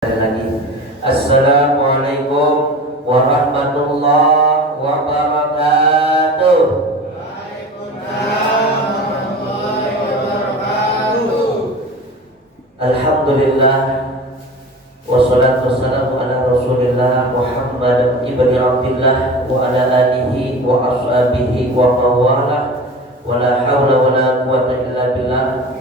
Lagi. Assalamualaikum warahmatullahi wabarakatuh. Waalaikumsalam warahmatullahi wabarakatuh. Alhamdulillah wassalatu wassalamu ala Rasulillah Muhammad ibni Abdillah wa ala alihi wa ashabihi wa mawalah wa la hawla wa la quwwata illa billah.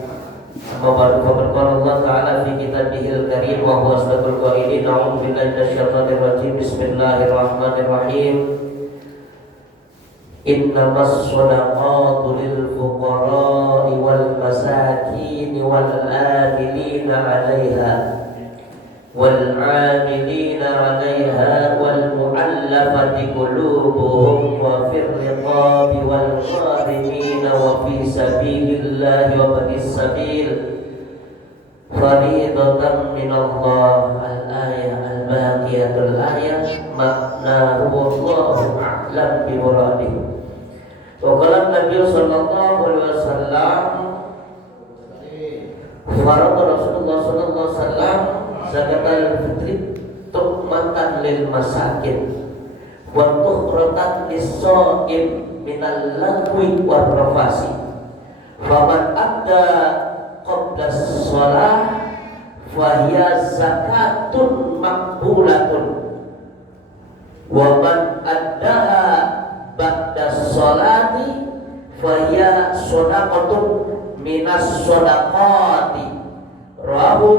Amma ba'du, faqad qala Allah ta'ala fi kitabihil karim wa huwa asdaqul qailin. A'udzu billahi minasyaitonir rajim. Bismillahirrahmanirrahim. Innamas shadaqatu lil fuqara'i wal masakin wal amilina 'alaiha wal 'amilina 'alaiha wal mu'allafati qulubuhum wa fir riqabi wal gharimina wa fi sabilillahi wa bani sabil faridatan minallah. Al-ayah al-baqiyatul ayah maknahu wallahu a'lam bimuradih. Wa qala Nabi sallallahu alaihi wasallam farada Rasulullah sallallahu alaihi wasallam zakatul fitri tuhmatan lil masakin wa tuhratan lis-shaim minal lagwi war rafasi faman adda qabla shalah fahiya zakatun maqbulatun wa man addaha ba'da sholati fahiya shadaqatun minas shadaqati. Rawahu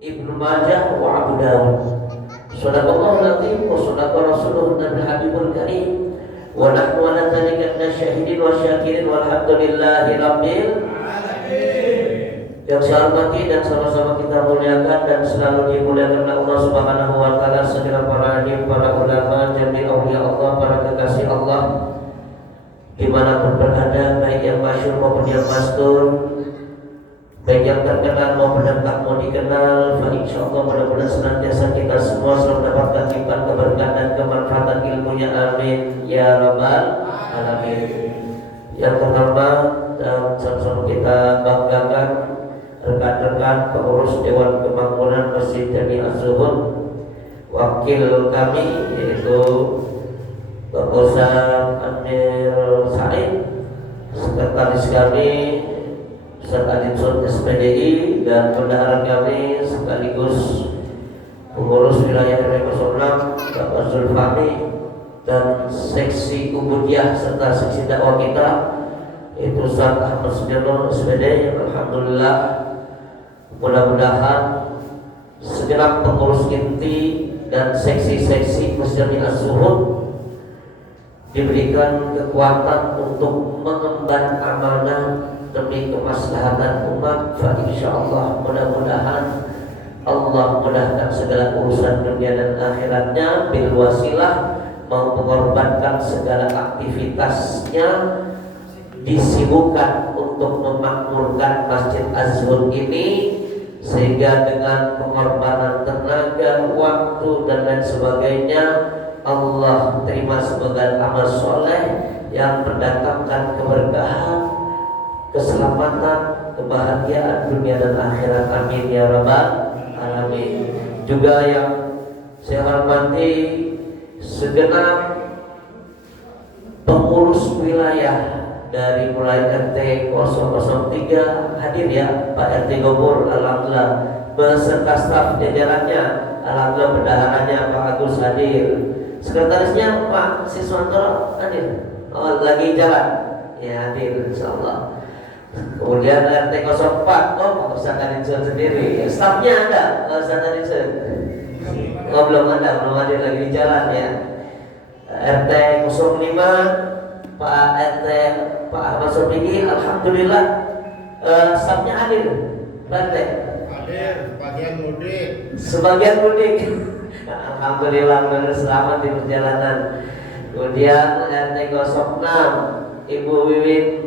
Ibnu Majah wa Abu Dawud. Shadaqallahul azim wa shadaqa rasuluhu nabil habibul karim wa nahnu ala dzalika syahidin wa syakirin walhamdulillahi rabbil alamin. Yang saya hormati dan sama-sama kita muliakan dan selalu dimuliakan oleh Allah Subhanahu wa taala, segala para alim, para ulama, jami auliya Allah, para kekasih Allah dimanapun berada, baik yang masyhur maupun yang mastur, baik yang terkenal maupun yang tak mau dikenal. Insyaallah mudah-mudahan senantiasa kita semua selalu mendapatkan limpahan keberkahan dan kemanfaatan ilmunya, amin ya rabbal alamin. Yang terhormat dan sama-sama kita banggakan rekan-rekan pengurus Dewan Kemakmuran Masjid Jami Az-Zuhud, wakil kami yaitu Bapak Ustaz Amir Said, sekretaris kami Ustaz Adinson SPDI, dan bendahara kami sekaligus pengurus wilayah RW 06 Bapak Zulfahmi, dan seksi Ubudiyah serta seksi dakwah kita yaitu Ustaz Ahmad Sudirno SPD, yang alhamdulillah mudah-mudahan segenap pengurus inti dan seksi-seksi Masjid Az-Zuhud diberikan kekuatan untuk mengemban amanah demi kemaslahatan umat. Insyaallah mudah-mudahan Allah mudahkan segala urusan dunia dan akhiratnya bil wasilah, mau mengorbankan segala aktivitasnya, disibukkan untuk memakmurkan Masjid Az-Zuhud ini, sehingga dengan pengorbanan tenaga, waktu dan lain sebagainya Allah terima sebagai amal soleh yang mendatangkan keberkahan, keselamatan, kebahagiaan dunia dan akhirat, amin ya rabbal alamin. Juga yang saya hormati segenap pengurus wilayah dari mulai RT 003 hadir ya, Pak RT Gobur alhamdulillah, beserta staf jajarannya alhamdulillah, bendaharanya Pak Agus hadir, sekretarisnya Pak Siswanto hadir, lagi jalan ya, hadir insyaallah. Kemudian RT 04 Pak Ustaz Adinson sendiri, stafnya ada Pak Ustaz Adinson? Belum ada, belum hadir, lagi di jalan ya. RT 05 Pak RT Pak Ahmad Sofiki alhamdulillah, stafnya hadir. Pak RT Hadir, sebagian mudik alhamdulillah, benar selamat di perjalanan. Kemudian RT 06 Ibu Wiwit,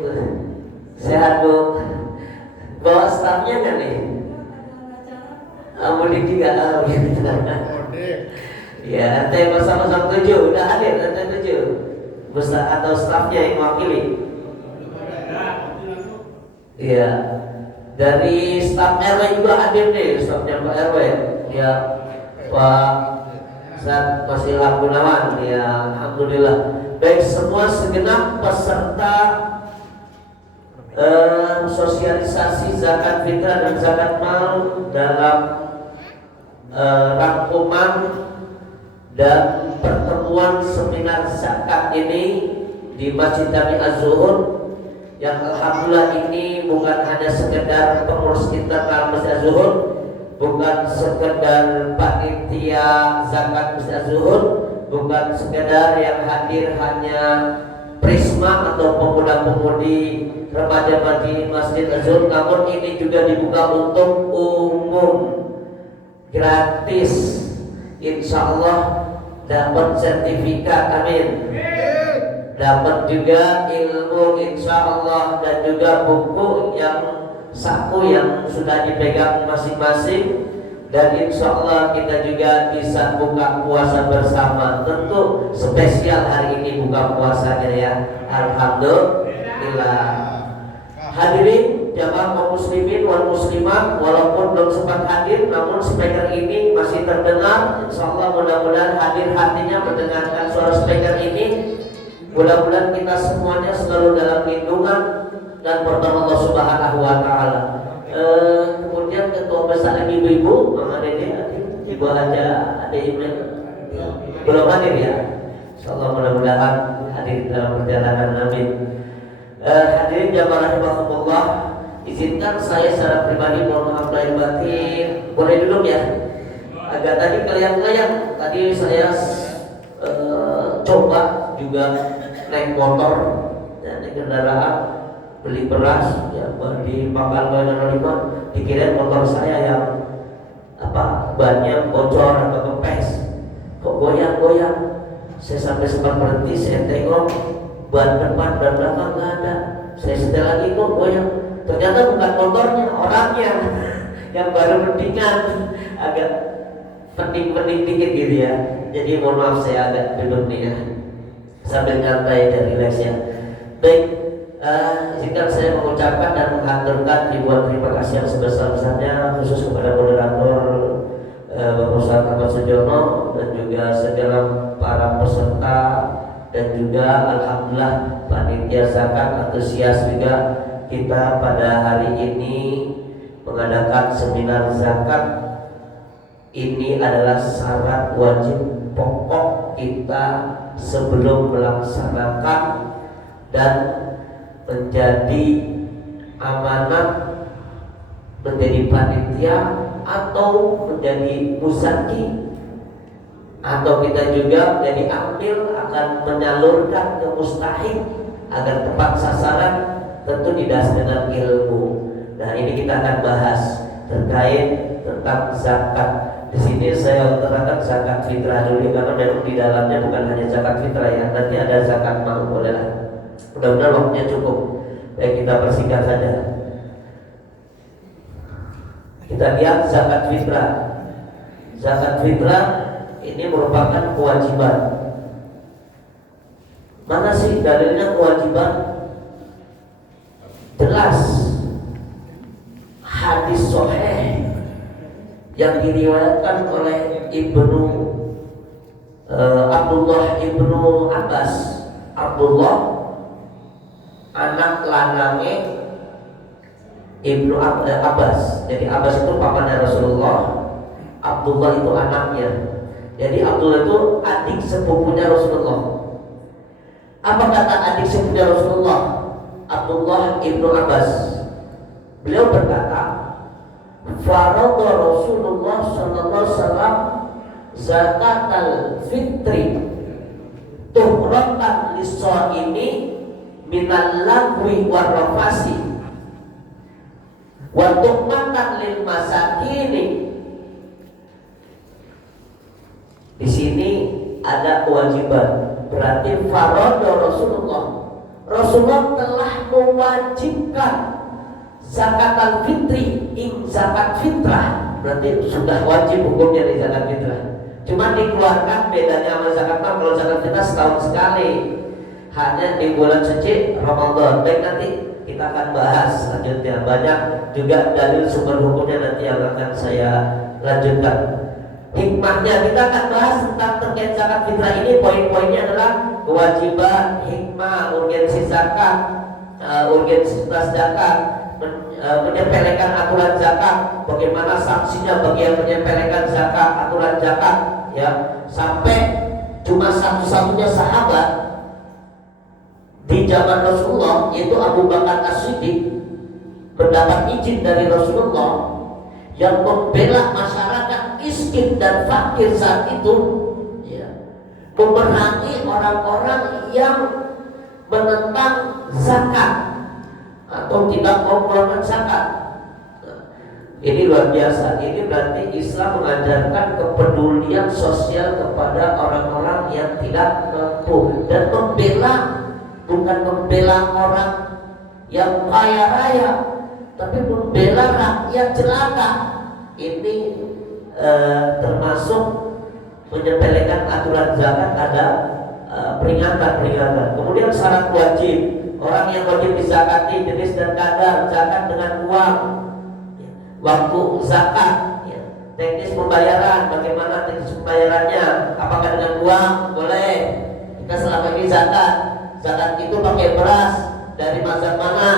sehat Bu? Bawa stafnya kan nih? Mudik juga ya. RT 007 udah hadir, RT 7 atau stafnya yang mewakili. Iya. Dari staf RW juga hadir nih, stafnya Pak RW. ya Pak Ustaz Masihlah Gunawan ya, alhamdulillah. Baik, semua segenap peserta sosialisasi zakat fitrah dan zakat mal dalam rangkuman dan pertemuan seminar zakat ini di Masjid Jami Az-Zuhur, yang alhamdulillah ini bukan hanya sekedar pengurus internal Masjid Az-Zuhur, bukan sekedar panitia zakat Masjid Az-Zuhur, bukan sekedar yang hadir hanya Prisma atau pemuda-pemudi remaja di Masjid Az-Zuhur, namun ini juga dibuka untuk umum, gratis, insya Allah dapat sertifikat, amin. Dapat juga ilmu insya Allah, dan juga buku yang saku yang sudah dipegang masing-masing, dan insya Allah kita juga bisa buka puasa bersama. Tentu spesial hari ini buka puasanya ya, alhamdulillah. Hadirin jamaah kaum muslimin wal muslimat, walaupun belum sempat hadir namun speaker ini masih terdengar. Insya Allah mudah-mudahan hadir hatinya mendengarkan suara speaker ini. Mudah-mudahan kita semuanya selalu dalam lindungan dan pertolongan Allah Subhanahu wa taala. Kemudian ketua besar ibu-ibu, Mama Dede, Ibu aja, ada email belum hadir ya. Insyaallah mudah-mudahan hadir dalam perjalanan, amin. Hadirin jamaah rahimakumullah, izinkan saya secara pribadi mohon maaf lahir batin. Boleh duduk ya? Agak tadi keliang-keliang. Tadi saya coba juga naik motor dan naik kendaraan, beli beras ya di Pangkal Bayan 05, dikira motor saya yang bannya bocor atau kempes, kok goyang-goyang. Saya sampai sempat berhenti, saya tengok ban depan dan belakang nggak ada. Saya setel lagi, kok goyang. Ternyata bukan motornya, orangnya yang baru mendingan, agak penting-penting dikit gitu ya. Jadi mohon maaf saya agak duduk nih ya, sambil nyantai dan relax ya. Baik, izinkan saya mengucapkan dan mengaturkan ribuan terima kasih yang sebesar-besarnya khusus kepada moderator Bapak Ustaz Ahmad Sujono dan juga segala para peserta, dan juga alhamdulillah panitia zakat antusias juga kita pada hari ini mengadakan seminar zakat. Ini adalah syarat wajib pokok kita sebelum melaksanakan dan menjadi amanat, menjadi panitia atau menjadi muzaki, atau kita juga menjadi amil akan menyalurkan ke mustahik agar tepat sasaran, tentu didasari dengan ilmu. Nah ini kita akan bahas terkait tentang zakat. Di sini saya utarakan zakat fitrah dulu karena memang di dalamnya bukan hanya zakat fitrah ya, nanti ada zakat mal, bolehlah. Mudah-mudahan waktunya cukup. Baik, kita persingkat saja. Kita lihat zakat fitrah. Zakat fitrah ini merupakan kewajiban. Mana sih dalilnya kewajiban? Jelas hadis sahih yang diriwayatkan oleh Abdullah ibnu Abbas. Abdullah anak lanangnya Ibnu Abbas. Jadi Abbas itu pamannya Rasulullah, Abdullah itu anaknya. Jadi Abdullah itu adik sepupunya Rasulullah. Apa kata adik sepupunya Rasulullah? Abdullah ibnu Abbas. Beliau berkata, "Faradha Rasulullah sallallahu alaihi wasallam zakatal fitri tuhratan lis-shaimi minal lagwi war rafasi wa tuhmatan lil masakini." Di sini ada kewajiban, berarti faradha Rasulullah telah mewajibkan zakat al-fitri, zakat fitrah, berarti sudah wajib hukumnya di zakat fitrah. Cuma dikeluarkan bedanya sama zakat mal. Kalau zakat fitrah setahun sekali, hanya di bulan suci Ramadan. Baik, nanti kita akan bahas selanjutnya. Banyak juga dalil sumber hukumnya nanti yang akan saya lanjutkan. hikmahnya. Kita akan bahas tentang terkait zakat fitrah ini. Poin-poinnya adalah kewajiban, hikmah, urgensi zakat, urgensitas zakat, menyepelekan aturan zakat, bagaimana sanksinya bagi yang menyepelekan zakat, aturan zakat, ya, sampai cuma satu-satunya sahabat di zaman Rasulullah yaitu Abu Bakar As-Siddiq mendapat izin dari Rasulullah yang membela masyarakat miskin dan fakir saat itu, ya, memerangi orang-orang yang menentang zakat atau tidak mau mengeluarkan zakat. Ini luar biasa. Ini berarti Islam mengajarkan kepedulian sosial kepada orang-orang yang tidak mampu dan membela, bukan membela orang yang kaya raya, tapi membela rakyat jelata. Ini termasuk menyepelekan aturan zakat, ada peringatan. Kemudian syarat wajib, orang yang wajib dizakati jenis dan kadar zakat dengan uang, waktu zakat, ya, teknis pembayaran, bagaimana teknis pembayarannya, apakah dengan uang boleh. Kita selama ini zakat itu pakai beras, dari mazhab mana,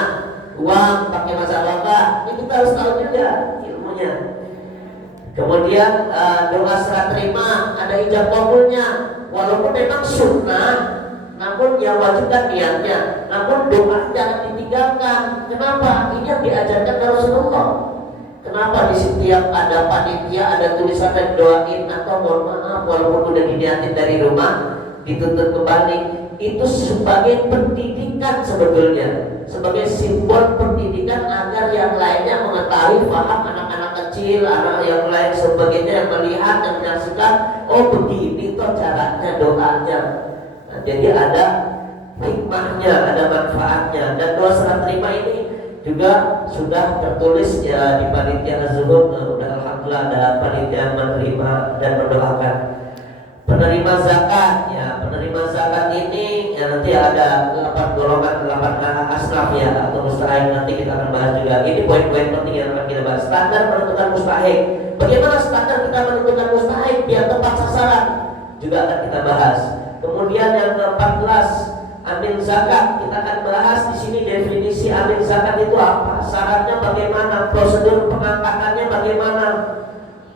uang pakai mazhab apa, ini kita harus tahu juga ilmunya. Kemudian doa serah terima, ada ijab kabulnya, walaupun memang sunnah, namun yang wajib kan niatnya, namun doa jangan ditinggalkan. Kenapa? Ini yang diajarkan Rasulullah. Kenapa di setiap ada panitia ada tulisan dan doain, atau mohon maaf walaupun udah diniatin dari rumah dituntut kembali. Itu sebagai pendidikan sebetulnya, sebagai simbol pendidikan agar yang lainnya mengetahui, paham, anak-anak kecil, anak yang lain sebagainya yang melihat dan menyaksikan, oh begini toh caranya doanya. Nah, jadi ada hikmahnya, ada manfaatnya. Dan doa serah terima ini juga sudah tertulis ya di panitia Az-Zuhud. Udah alhamdulillah ada panitia menerima dan mendoakan. Penerima zakat, ya, penerima zakat ini ya nanti ada 8 golongan, 8 asnaf ya, atau mustahik, nanti kita akan bahas juga. Ini poin-poin penting yang akan kita bahas. Standar menentukan mustahik, bagaimana standar kita menentukan mustahik biar tepat sasaran, juga akan kita bahas. Kemudian yang ke-14, amil zakat, kita akan bahas di sini definisi amil zakat itu apa, syaratnya bagaimana, prosedur pengangkatannya bagaimana.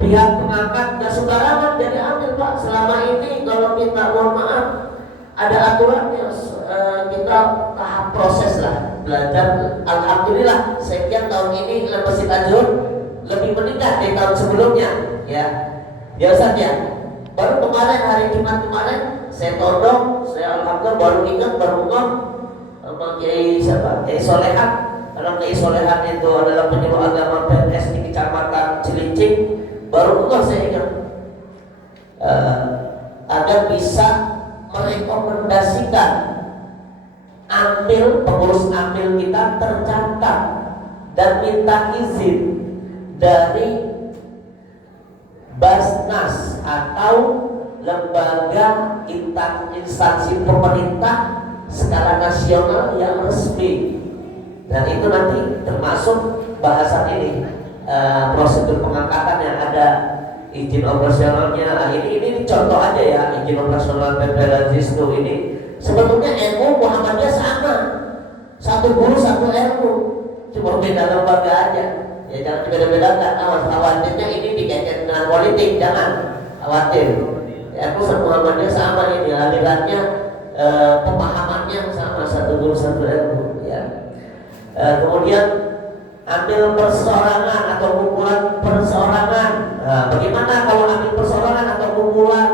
Pihak pengangkat gak sembarangan jadi amil, Pak. Selama ini kalau kita mohon maaf ada aturannya, kita tahap proses lah belajar. Alhamdulillah sekian tahun ini Masjid Azhur lebih meningkat dari tahun sebelumnya, ya. Biasa ya. Baru kemarin hari Jumat kemarin saya todong, saya alhamdulillah baru ingat, baru ngomong sama Kiai siapa? Kiai Solehan. Karena Kiai Solehan itu adalah penyuluh agama PNS di Kecamatan Cilincing. Baru saya ingat agar bisa merekomendasikan amil, pengurus amil kita tercatat dan minta izin dari Basnas atau lembaga instansi pemerintah skala nasional yang resmi. Dan itu nanti termasuk bahasan ini. Prosedur pengangkatannya, ada izin operasionalnya. Ini contoh aja ya, izin operasional PPL Zistu ini. Sebetulnya ilmu Muhammadiyah sama, satu guru satu ilmu, cuma beda lembaga aja. Ya jangan beda-bedakan. Awas, khawatirnya ini dikaitkan dengan politik, jangan khawatir. Ilmu Muhammadiyah sama ini, alirannya, pemahamannya sama, satu guru satu ilmu. Ya. Kemudian ambil perseorangan atau kumpulan perseorangan. Nah, bagaimana kalau ambil perseorangan atau kumpulan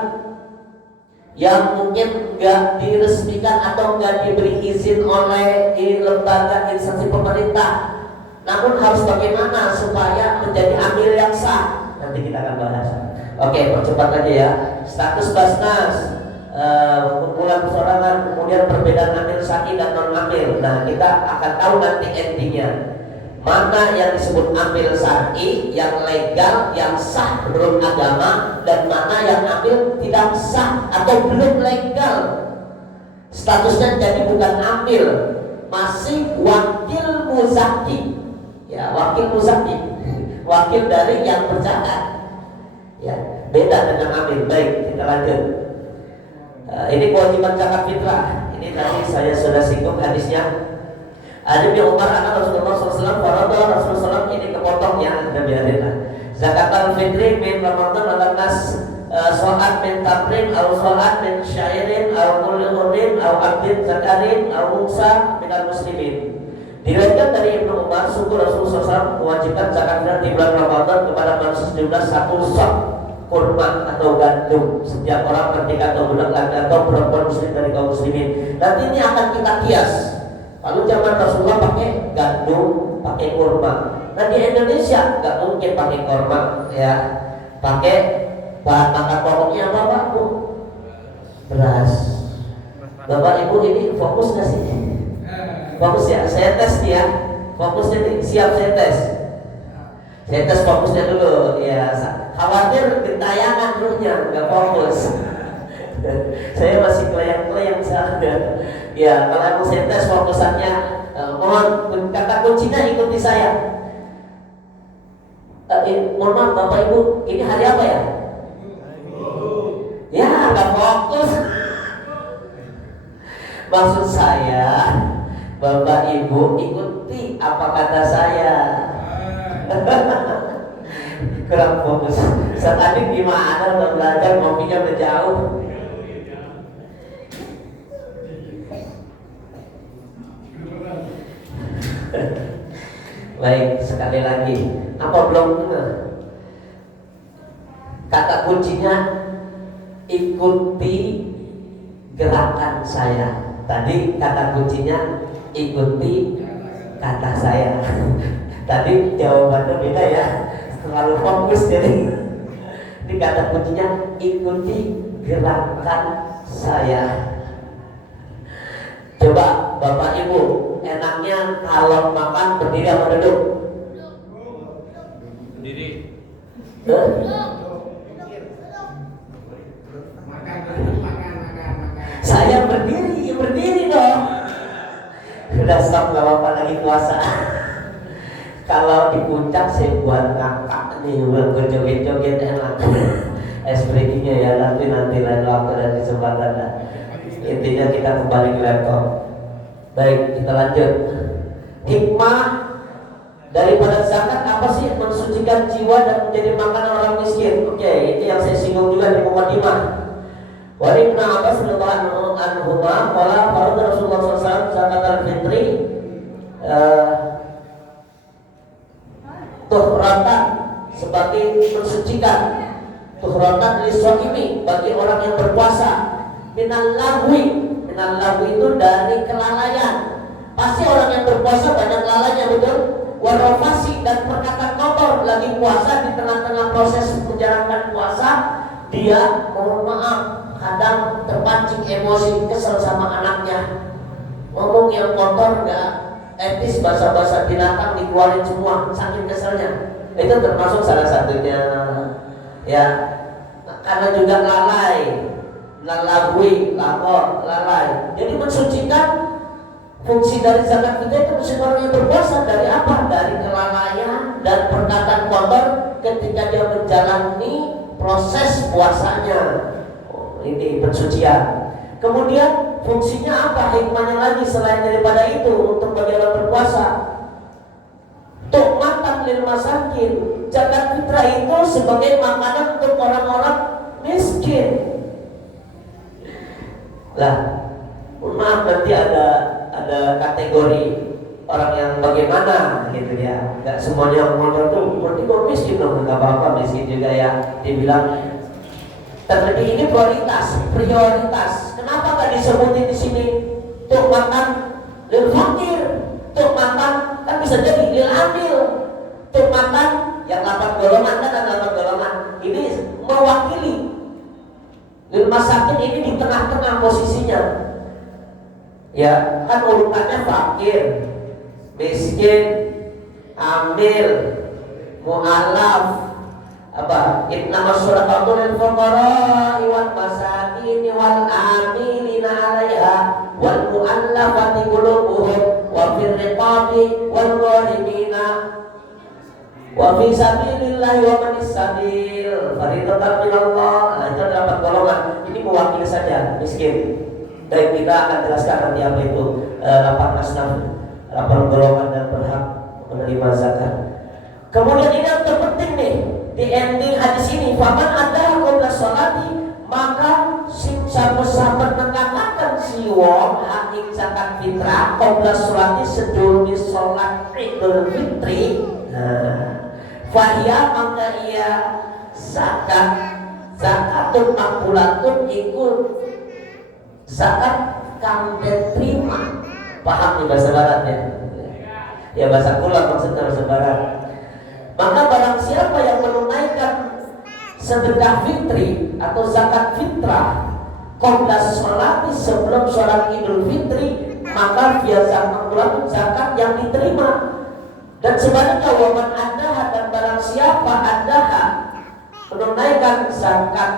yang mungkin nggak diresmikan atau nggak diberi izin oleh lembaga instansi pemerintah, namun harus bagaimana supaya menjadi amil yang sah? Nanti kita akan bahas. Oke, percepat aja ya. Status Basnas, kumpulan perseorangan, kemudian perbedaan amil syar'i dan non amil. Nah, kita akan tahu nanti endingnya. Mana yang disebut amil syar'i, yang legal, yang sah menurut agama, dan mana yang amil tidak sah atau belum legal. Statusnya jadi bukan amil, masih wakil muzaki. Ya, wakil muzaki, wakil dari yang berzakat. Ya, Beda dengan amil. Baik, kita lanjut. Ini kewajiban zakat fitrah. Ini tadi saya sudah singgung hadisnya. Ada bin Umar anak Rasulullah SAW. Faradha Rasulullah SAW, ini kepotongnya. Udah biarin lah. Zakat al-fitri min Ramadan ala nas so'at min tamrin au so'at min syairin au kulli hurrin au abdin zakarin au musa minal muslimin. Diriwayatkan dari Ibnu Umar, suku Rasulullah SAW mewajibkan zakat fitrah di bulan Ramadan kepada manusia sejumlah 1 sok kurma atau gandum setiap orang ketika atau budak laki atau perempuan muslim dari kaum muslimin. Nanti ini akan kita kias. Kalau zaman Rasulullah pakai gandum, pakai kurma. Nah di Indonesia nggak mungkin pakai kurma, ya. Pakai bahan makan pokoknya apa Pak Bu? Beras. Bapak Ibu ini fokus nggak sih? Fokus ya. Saya tes nih ya. Fokusnya nih. Siap saya tes. Saya tes fokusnya dulu. Ya. Khawatir gentayangan dulunya nggak fokus. Saya masih kelayang-kelayang saja. Ya, kalau mau saya tes fokusannya, mohon kata kuncinya ikuti saya. Mohon maaf Bapak Ibu, ini hari apa ya? Ya, nggak fokus. Maksud saya, Bapak Ibu ikuti apa kata saya. Kurang fokus. Saat tadi gimana udah belajar, ngopinya udah jauh. Baik, sekali lagi. Apa belum dengar? Kata kuncinya ikuti gerakan saya. Tadi kata kuncinya ikuti kata saya. Tadi jawabannya beda ya. Terlalu fokus jadi. Ini kata kuncinya ikuti gerakan saya. Coba Bapak Ibu, enaknya kalau makan berdiri atau duduk? Berdiri. Saya berdiri dong. Udah stop, gak apa-apa lagi puasa. Kalau di puncak saya buat ngakak nih, buat joget-joget enak. Es breakingnya ya nanti lain waktu dan kesempatan lah. Intinya kita kembali ke laptop. Baik, kita lanjut. Hikmah daripada zakat apa sih? Mensucikan jiwa dan menjadi makanan orang miskin. Oke, ini yang saya singgung juga di mukadimah. Wa Ibnu Abbas radhiyallahu anhu qala farada Rasulullah SAW zakat al-fitri tuhratan sebagai mensucikan, tuhratan lis-shaimi bagi orang yang berpuasa, minal lahwi itu dari kelalaian. Pasti orang yang berpuasa banyak lalainya, betul? Warofasi dan perkataan kotor lagi puasa, di tengah-tengah proses menjalankan puasa dia mohon maaf kadang terpancing emosi, kesel sama anaknya, ngomong yang kotor nggak etis, bahasa-bahasa binatang dikeluarin semua, saking keselnya. Itu termasuk salah satunya ya. Karena juga lalai, lalagui, lapor, lalai. Jadi mensucikan, fungsi dari zakat fitrah itu mensucikan orang yang berpuasa dari apa? Dari kelalaian dan perkataan kotor ketika dia menjalani proses puasanya. Ini pensucian. Kemudian fungsinya apa? Hikmahnya lagi selain daripada itu untuk bagi orang berpuasa. Tu'matan lil masakin. Zakat fitrah itu sebagai makanan untuk orang-orang miskin. Lah, maaf nanti ada kategori orang yang bagaimana gitu ya. Enggak semuanya orang tuh berarti kok miskin dong, enggak apa-apa miskin juga ya. Dibilang terlebih ini prioritas. Kenapa enggak disebutin di sini? Tuh makan lil fakir, tuh makan kan bisa jadi lil amil. Tuh makan yang 8 golongan kan ada 8 golongan. Ini mewakili lil masakin, ini di tengah-tengah posisinya. Ya, kan urutannya fakir, miskin, amil, mu'alaf, apa? Innama shuraqatu lil fuqara wal masakin wal amilina 'alaiha wal mu'allafati qulubuhum wa fir riqabi wal gharimina wa fi sabilillahi wa manis sabil Faridatan minallah. Nah, itu dapat golongan. Ini mewakili saja miskin. Dan kita akan jelaskan nanti apa itu 8 asnaf, 8 golongan dan berhak menerima zakat. Kemudian ini yang terpenting nih di ending hadis ini, faman ada qabla sholati, maka siapa menengahkan si wong hak zakat fitrah qabla sholati sedurunge sholat Idul Fitri. Fahia maka ia zakatun makbulatun iku zakat kang diterima. Paham nih bahasa barat ya? Ya bahasa kula maksudnya bahasa barat. Maka barang siapa yang menunaikan sedekah fitri atau zakat fitrah qabla sholati sebelum sholat Idul Fitri, maka dia zakat yang diterima. Dan sebaliknya waman adaha, dan barang siapa adaha menunaikan zakat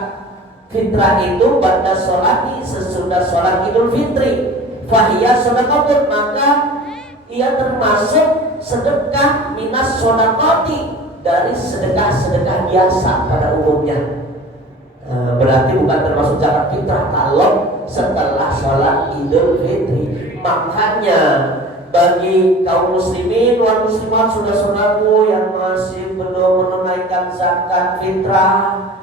fitrah itu pada sholati sesudah sholat Idul Fitri, fahiyah sedekah, maka ia termasuk sedekah minas sholati, dari sedekah-sedekah biasa pada umumnya. Berarti bukan termasuk zakat fitrah kalau setelah sholat Idul Fitri. Makanya bagi kaum muslimin wal muslimat, saudara-saudaraku yang masih belum menunaikan zakat fitrah,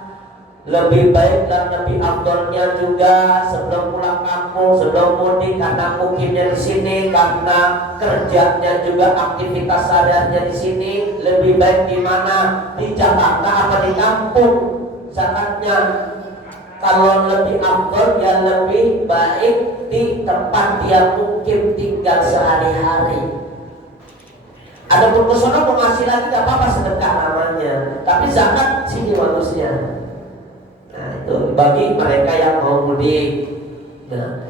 lebih baik dan lebih afdolnya juga sebelum pulang kampung, sebelum mudik, karena mukimnya di sini, karena kerjanya juga aktivitas sehariannya di sini, lebih baik di mana, di Jakarta apa di kampung zakatnya. Kalau lebih afdol ya lebih baik di tempat dia mungkin tinggal sehari-hari. Ada pengusaha mau ngasih lagi gak apa-apa, sedekah namanya, tapi zakat sini manusia. Nah itu bagi mereka yang mau mudik. Nah,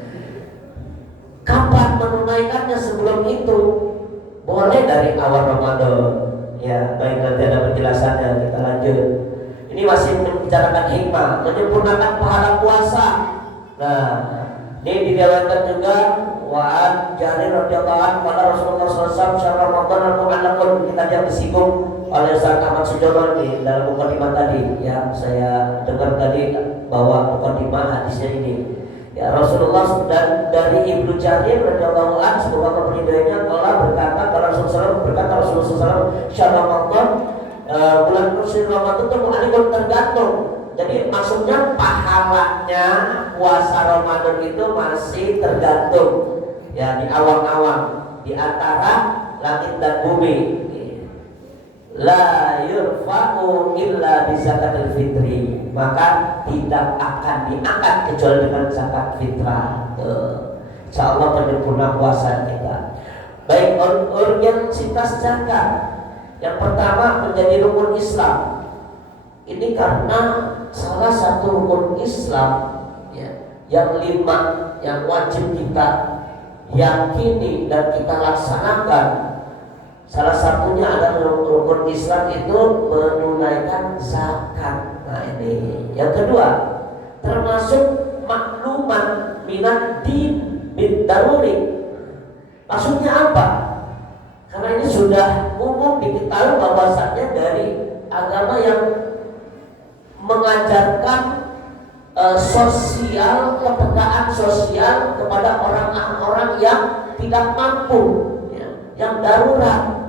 kapan menunaikannya sebelum itu? Boleh dari awal Ramadan. Ya baik, nanti ada penjelasannya, kita lanjut. Ini masih membicarakan hikmah, menyempurnakan pahala puasa. Nah, ini diriwayatkan juga wa'an Jarir radhiyallahu anhu qala Rasulullah sallallahu alaihi wasallam syahr Ramadan al-mu'allaqun, kita yang disinggung oleh Ustaz Ahmad Sujono di dalam mukadimah tadi. Ya, saya dengar tadi bahwa mukadimah hadisnya ini. Ya, Rasulullah dan dari Ibnu Jarir radhiyallahu anhu semoga keridhaannya berkata, kalau Rasulullah berkata, Rasulullah sallallahu syahr Ramadan, bulan suci Ramadan itu mengalir tergantung. Jadi maksudnya pahalanya puasa Ramadan itu masih tergantung ya di awang-awang, di antara langit dan bumi. La yurfa'u illa bi zakatil fitri, maka tidak akan diangkat kecuali dengan zakat fitrah. Insyaallah penyempurna puasa kita. Baik, urgensitas zakat. Yang pertama menjadi rukun Islam. Ini karena salah satu rukun Islam ya, yang 5 yang wajib kita yakini dan kita laksanakan. Salah satunya adalah rukun Islam itu menunaikan zakat. Nah ini. Yang kedua, termasuk makluman minad din bid daruri. Maksudnya apa? Karena ini sudah umum diketahui bahwasannya dari agama yang mengajarkan sosial, kepekaan sosial kepada orang-orang yang tidak mampu, ya, yang darurat.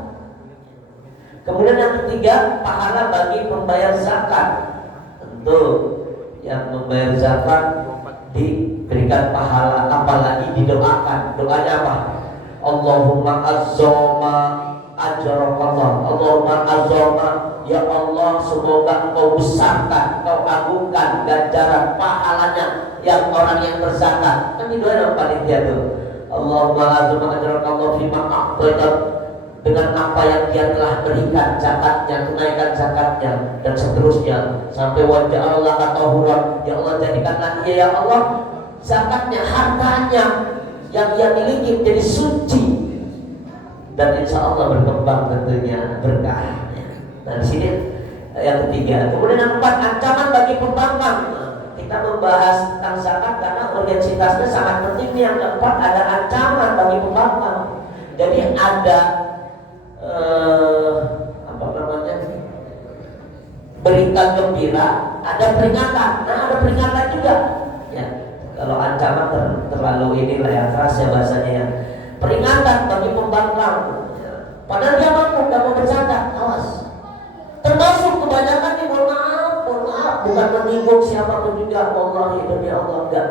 Kemudian yang ketiga, pahala bagi pembayar zakat. Tentu yang membayar zakat diberikan pahala, apalagi didoakan. Doanya apa? Allahumma azzoma ajrakallah, Allahumma azzoma, ya Allah semoga engkau besarkan, engkau agungkan ganjaran pahalanya yang orang yang berzakat. Kan doa yang panitia tuh, Allahumma azzoma ajrakallah fima a'taitan, dengan apa yang dia telah berikan zakatnya, tunaikan zakatnya dan seterusnya sampai wajah Allah tahuran, ya Allah jadikanlah dia ya Allah zakatnya, hartanya yang dia miliki menjadi suci, dan insya Allah berkembang tentunya berkah. Nah di sini yang ketiga. Kemudian yang keempat, ancaman bagi pembangkang. Kita membahas tentang zakat karena urgensitasnya sangat penting. Yang keempat, ada ancaman bagi pembangkang. Jadi ada berita gembira, ada peringatan. Nah, ada peringatan juga. Ya, kalau ancaman terlalu inilah yang keras ya bahasanya ya. Peringatan bagi pembangkang. Ya. Padahal dia mampu, nggak mau bercanda, awas. Termasuk kebanyakan nih, mohon maaf, bukan menyinggung siapapun juga, wallahi demi Allah enggak.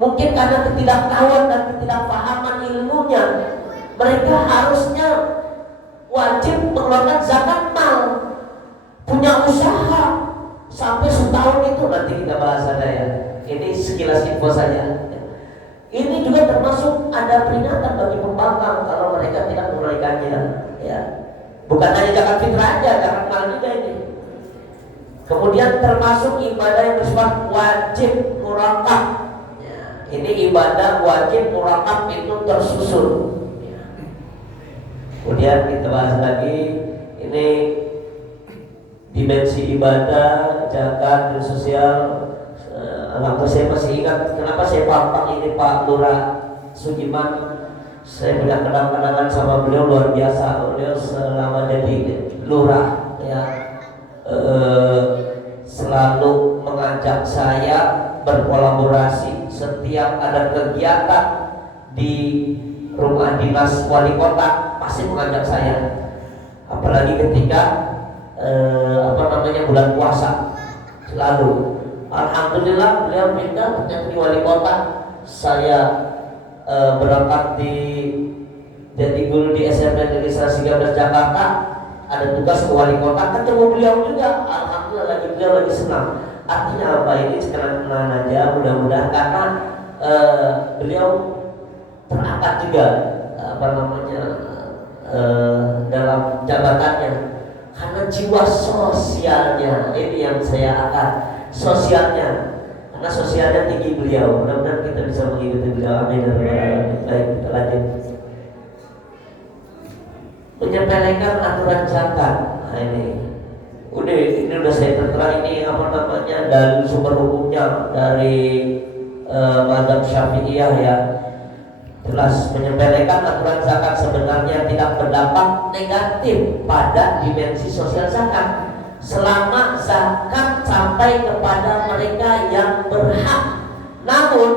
Mungkin karena ketidaktahuan dan ketidakpahaman ilmunya, mereka harusnya wajib mengeluarkan zakat mal, punya usaha sampai setahun itu, nanti kita bahas ada ya. Ini sekilas info saja. Ini juga termasuk ada peringatan bagi pembangkang kalau mereka tidak menunaikannya. Ya, bukan hanya zakat fitrah aja, zakat mal juga ini. Kemudian termasuk ibadah yang bersifat wajib murakab. Ya, ini ibadah wajib murakab itu tersusun. Ya. Kemudian kita bahas lagi ini dimensi ibadah, zakat, dan sosial. Alhamdulillah saya masih ingat kenapa saya pantang ini Pak Lurah Sugiman. Saya punya kenang-kenangan sama beliau luar biasa. Beliau selama jadi lurah ya, selalu mengajak saya berkolaborasi setiap ada kegiatan di rumah dinas wali kota, pasti mengajak saya. Apalagi ketika bulan puasa, selalu. Alhamdulillah beliau pindah menjadi wali kota. Saya berangkat jadi guru di SMP Negeri 13 Jakarta, ada tugas ke wali kota, ketemu beliau juga. Alhamdulillah beliau lagi senang. Artinya apa, ini kenal-kenalan aja, mudah-mudahan karena beliau terangkat juga dalam jabatannya, karena jiwa sosialnya ini yang saya akan sosialnya, karena sosialnya tinggi beliau. Mudah-mudahan kita bisa mengikuti beliau. Amin. Baik, kita lanjut. Menyepelekan aturan zakat. Nah, ini udah saya tertera ini dan sumber hukumnya dari mazhab Syafi'iyah ya. Jelas menyepelekan aturan zakat sebenarnya tidak berdampak negatif pada dimensi sosial zakat selama zakat sampai kepada mereka yang berhak, namun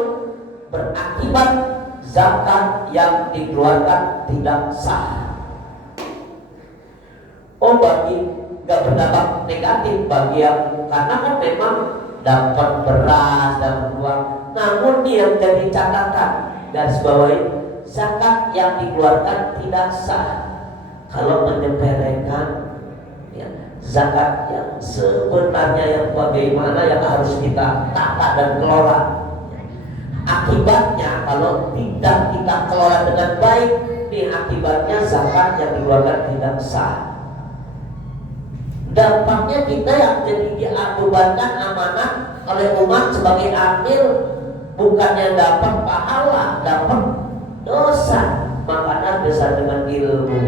berakibat zakat yang dikeluarkan tidak sah. Bagi nggak berdampak negatif bagi yang, karena kan memang dapat beras dan uang, namun yang jadi catatan garis bawahi, zakat yang dikeluarkan tidak sah kalau menyepelekan ya, zakat yang sebenarnya yang bagaimana yang harus kita tata dan kelola. Akibatnya kalau tidak kita kelola dengan baik, akibatnya zakat yang dikeluarkan tidak sah. Dampaknya kita yang jadi diadubankan amanah oleh umat sebagai amil, bukannya dapat pahala, dapat dosa. Makanya besar dengan ilmu.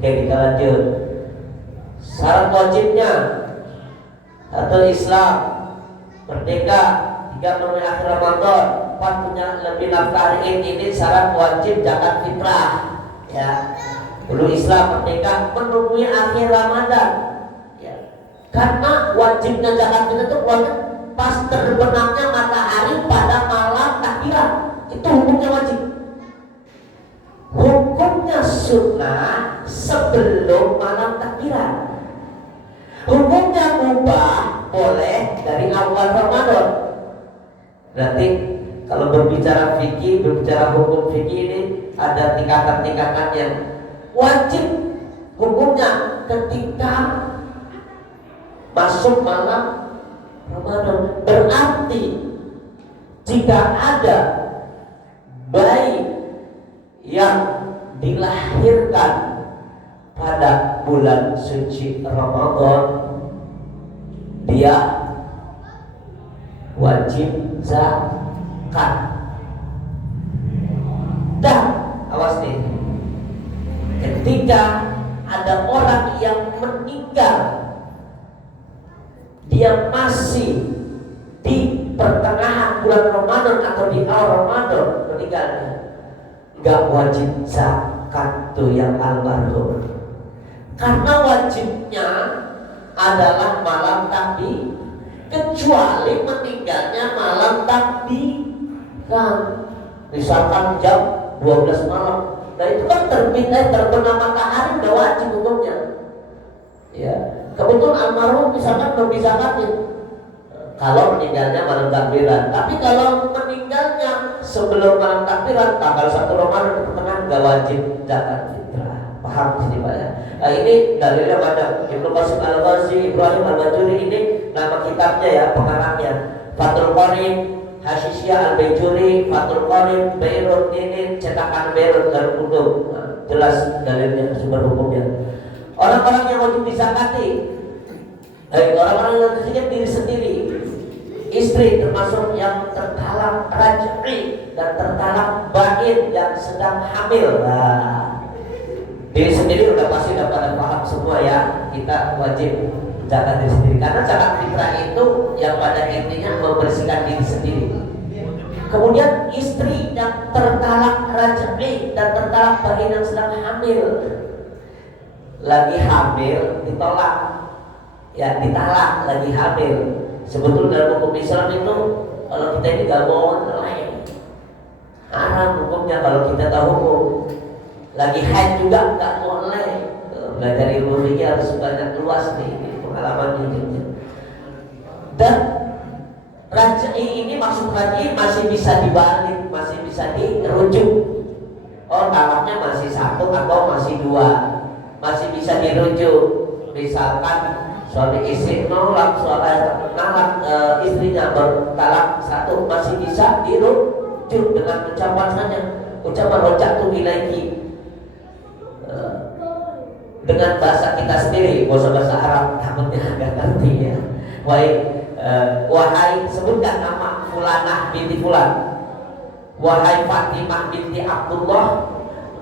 Oke, kita lanjut. Syarat wajibnya atau Islam merdeka 3 memenuhi akhir Ramadan, 4 punya lebih nafkah. Ini syarat wajib zakat fitrah ya. Dulu Islam merdeka memenuhi akhir Ramadan ya. Karena wajibnya zakat fitrah itu keluarnya pas terbenamnya matahari pada malam takbiran, itu hukumnya wajib. Hukumnya sunnah sebelum malam takbiran. Hukumnya mubah boleh dari awal Ramadan. Berarti kalau berbicara fikih, berbicara hukum fikih ini ada tingkatan-tingkatannya. Wajib hukumnya ketika masuk malam Ramadan. Berarti jika ada bayi yang dilahirkan pada bulan suci Ramadan, dia wajib zakat. Dan awas nih, ketika ada orang yang meninggal, dia masih di pertengahan bulan Ramadan atau di awal Ramadan meninggalnya, gak wajib zakat tuh yang almarhum. Karena wajibnya adalah malam takbiran, kecuali meninggalnya malam takbiran. Misalkan jam 12 malam, nah itu kan terbenam matahari udah wajib hukumnya. Ya, kebetulan almarhum misalkan belum bisa mati, kalau meninggalnya malam takbiran. Tapi kalau meninggalnya sebelum malam takbiran, tanggal 1 Ramadan pertengahan, nggak wajib zakat fitrah. Paham sini Pak ya? Nah ini dalilnya banyak. Ibnu Qasim Al-Ghazi, Ibrahim Al-Bajuri, ini nama kitabnya ya, pengarangnya Fathul Qorib, Hasyisyah Al-Bajuri, Fathul Qorib, Beirut, ini cetakan Beirut dan Kutub. Nah, jelas dalilnya, sumber hukumnya. Orang-orang yang wajib dizakati, orang-orang yang wajib diri sendiri, istri termasuk yang tertalak raj'i dan tertalak bain yang sedang hamil. Nah, diri sendiri udah pasti udah pada paham semua ya, kita wajib zakat diri sendiri, karena zakat fitrah itu yang pada intinya membersihkan diri sendiri. Kemudian istri yang tertalak raj'i dan tertalak bain yang sedang hamil, lagi hamil ditolak, ya ditalak lagi hamil. Sebetulnya dalam hukum Islam itu kalau kita ini gak mau lain haram hukumnya. Kalau kita tahu hukum lagi haid juga gak boleh. Belajar ilmu fikih harus banyak luas nih pengalaman ini. Dan raj'i ini, maksud raj'i masih bisa dibalik, masih bisa dirujuk. Oh talaknya masih 1 atau masih 2, masih bisa dirujuk. Misalkan suami istri nolak, istrinya bertalak 1, masih bisa dirujuk dengan ucapan saja, ucapan roja'tu ilaiki, dengan bahasa kita sendiri, bahasa Arab takutnya agak ngerti ya. Wahai sebutkan nama Fulanah binti Fulan, wahai Fatimah binti Abdullah,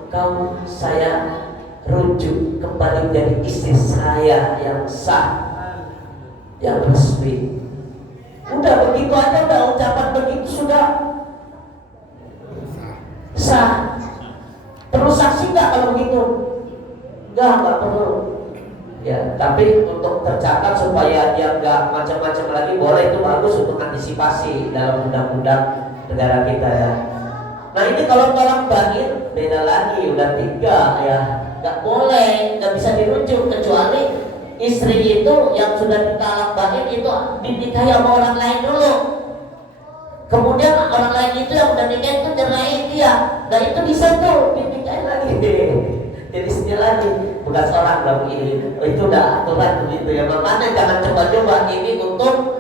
engkau saya rujuk kembali dari istri saya yang sah, yang resmi. Udah begitu aja, udah ucapan begitu sudah sah. Perlu saksi nggak kalau begitu? Nggak perlu. Ya, tapi untuk tercatat supaya dia nggak macam-macam lagi, boleh, itu bagus untuk antisipasi dalam undang-undang negara kita ya. Nah ini kalau tolak bain beda lagi, udah 3 ya. Nggak boleh, nggak bisa dirujuk, kecuali istri itu yang sudah ditalak bain itu dinikahi sama orang lain dulu, kemudian orang lain itu yang udah nikah itu nyerahin dia, nah itu bisa tuh dinikahi lagi jadi sendiri lagi, bukan seorang dong ini. Itu udah aturan begitu ya. Makanya jangan coba-coba, ini untuk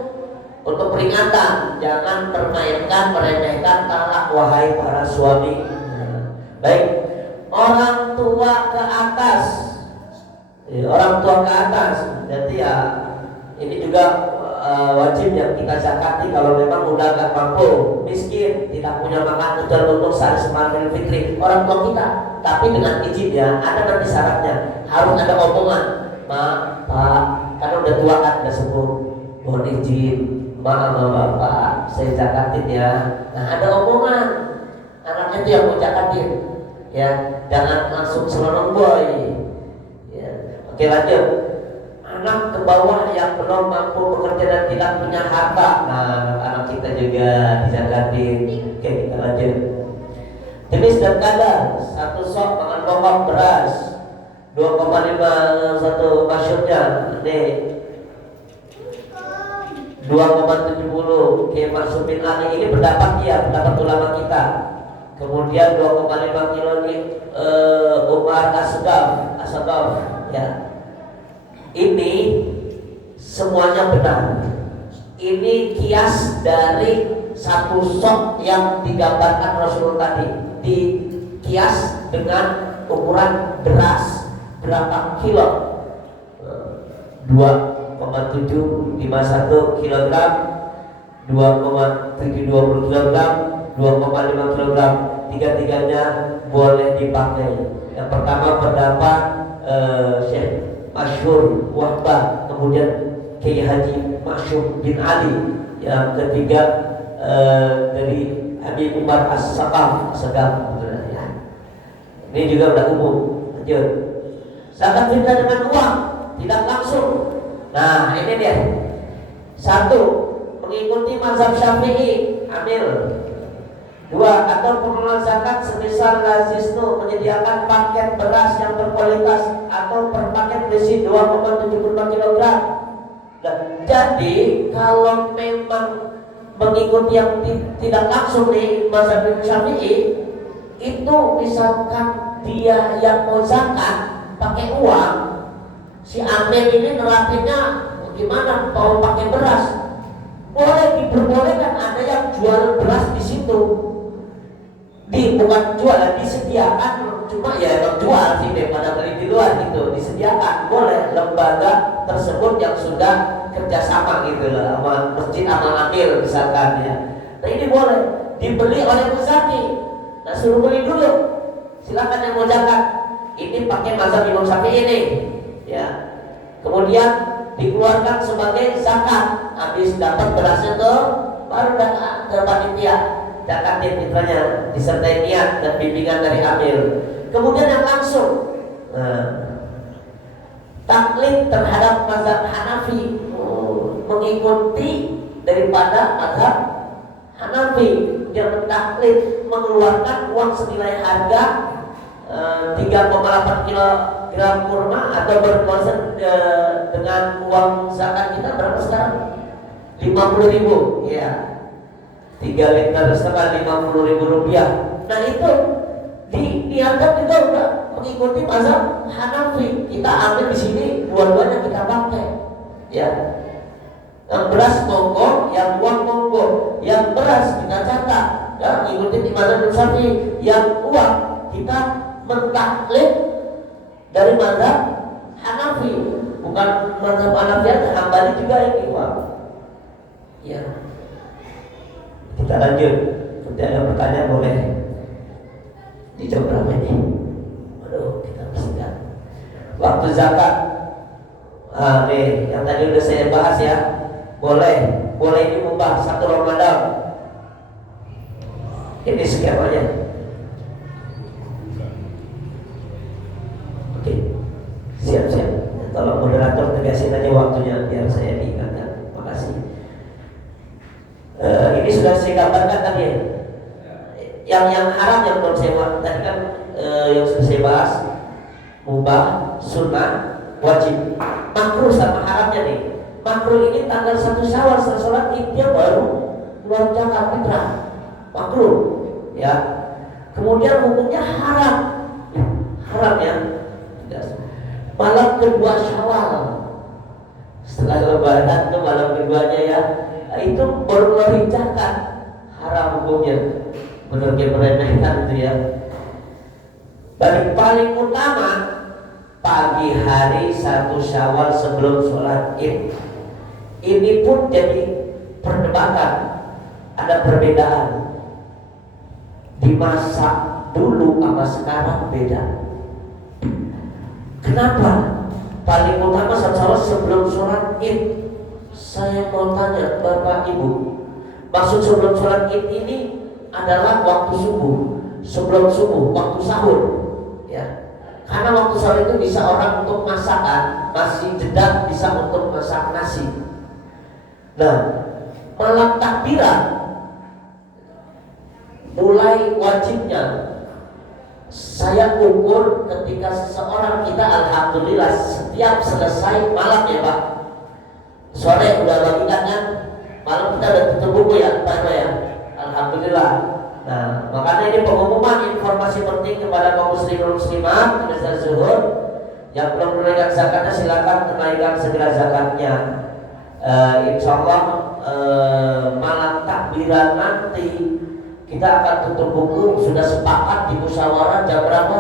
peringatan, jangan permainkan, meremehkan talak wahai para suami. Baik, orang tua ke atas, orang tua ke atas, jadi ya ini juga wajib yang kita zakati kalau memang udah gak mampu, miskin, tidak punya makan untuk sehari semalam fitri, orang tua kita. Tapi dengan izin ya, ada nanti syaratnya, harus ada omongan, Mak, Pak, karena udah tua kan, udah sepuh, mohon izin, Mak sama Bapak, saya zakatin ya. Nah ada omongan, anaknya itu yang mau zakatin, ya, jangan langsung selonong boy. Ya. Oke lanjut. Anak ke bawah yang belum mampu bekerja dan tidak punya harta, nah anak kita juga dizakatin. Oke kita lanjut. Jenis dan kadar, 1 sok makan pokok beras, 2,5 satu masyurnya, ini 2,70 kayak Maksudin Ali, ini pendapat dia, pendapat ulama kita. Kemudian 2,5 kilo ini Umar Asgaf ya. Ini semuanya benar. Ini kias dari 1 sok yang digambarkan Rasulullah tadi, di kias dengan ukuran beras berapa kilo, 2,751 kilogram, 2,720 kilogram, 2,5 kilogram, tiga-tiganya boleh dipakai. Yang pertama pendapat Syekh Masyhur Wahbah, kemudian Kiai Haji Masyhur bin Ali, yang ketiga dari Habib Umar As-Saqaf ya. Ini juga udah umum. Lanjut. Zakat fitrah dengan uang, tidak langsung. Nah, ini dia. Satu, mengikuti mazhab Syafi'i, amil. Dua, atau pengelola zakat semisal Lazisnu menyediakan paket beras yang berkualitas atau per paket berisi 2,75 kg. Dan jadi kalau memang mengikuti yang tidak langsung di mazhab Syafi'i, itu misalkan dia yang mau zakat pakai uang, si amil ini nerapinnya gimana? Mau pakai beras, boleh diperbolehkan, ada yang jual beras di situ. Bukan jual, disediakan, cuma ya emang jual sih daripada beli di luar gitu, disediakan, boleh lembaga tersebut yang sudah kerjasama gitu lah sama masjid amal amil misalkan ya. Nah ini boleh dibeli oleh Muzaki, nah suruh beli dulu, silakan yang mau zakat, ini pakai mazhab Imam Syafi'i ini ya, kemudian dikeluarkan sebagai zakat, habis dapat berasnya tuh baru dapat panitia zakatin fitrahnya disertai niat dan bimbingan dari amil. Kemudian yang langsung, taklid terhadap mazhab Hanafi, mengikuti daripada mazhab Hanafi, dia mentaklid mengeluarkan uang senilai harga 3,8 kilogram kurma atau berkonsen dengan uang zakat kita berapa sekarang? 50.000 ya. 3 liter setengah 50.000 rupiah. Nah itu diniatkan juga udah mengikuti mazhab Hanafi. Kita ambil di sini dua-duanya kita pakai. Ya. Yang beras monggo, yang uang monggo. Yang beras kita catat, ya, mengikuti di mazhab Syafi'i. Yang uang kita mentaklid dari mazhab Hanafi. Bukan mazhab Hanafi, Hambali juga ini uang. Ya. Kita lanjut. Nanti ada pertanyaan boleh dijawab berapa ini? Aduh, kita bersihkan. Waktu zakat. Nih, yang tadi udah saya bahas ya. Boleh ini mubah 1 Ramadan. Ini skemanya. Oke, siap-siap. Tolong moderator tegasin aja waktunya biar saya diingatkan. Makasih. Ini sudah saya gambarkan tadi ya. Yang haram yang belum saya bahas tadi kan, yang sudah saya bahas mubah, sunnah, wajib, makruh sama haramnya nih. Makruh ini tanggal 1 Syawal setelah sholat Id dia baru keluar zakat fitrah, makruh ya. Kemudian hukumnya haram ya, malam kedua Syawal setelah lebaran itu malam keduanya ya, itu baru keluar zakat, haram hukumnya. Menurut yang meremehkan itu ya. Paling utama pagi hari 1 Syawal sebelum sholat Id. Ini pun jadi perdebatan, ada perbedaan. Dimasak dulu sama sekarang beda. Kenapa? Paling utama 1 Syawal sebelum sholat Id. Saya mau tanya Bapak Ibu, maksud sebelum sholat Id ini adalah waktu subuh, sebelum subuh, waktu sahur ya. Karena waktu sahur itu bisa orang untuk masakan, masih jeda bisa untuk masak nasi. Nah, malam takbiran mulai wajibnya saya ukur ketika seseorang kita, alhamdulillah setiap selesai malam ya Pak, sore udah bagikan kan, malam kita udah tutup buku ya Pak ya, alhamdulillah. Nah, makanya ini pengumuman informasi penting kepada kaum muslimin muslimat pemirsa zuhur yang belum menunaikan zakatnya, silakan tunaikan segera zakatnya. Insya Allah malam takbiran nanti kita akan tutup buku, sudah sepakat di musyawarah jam berapa?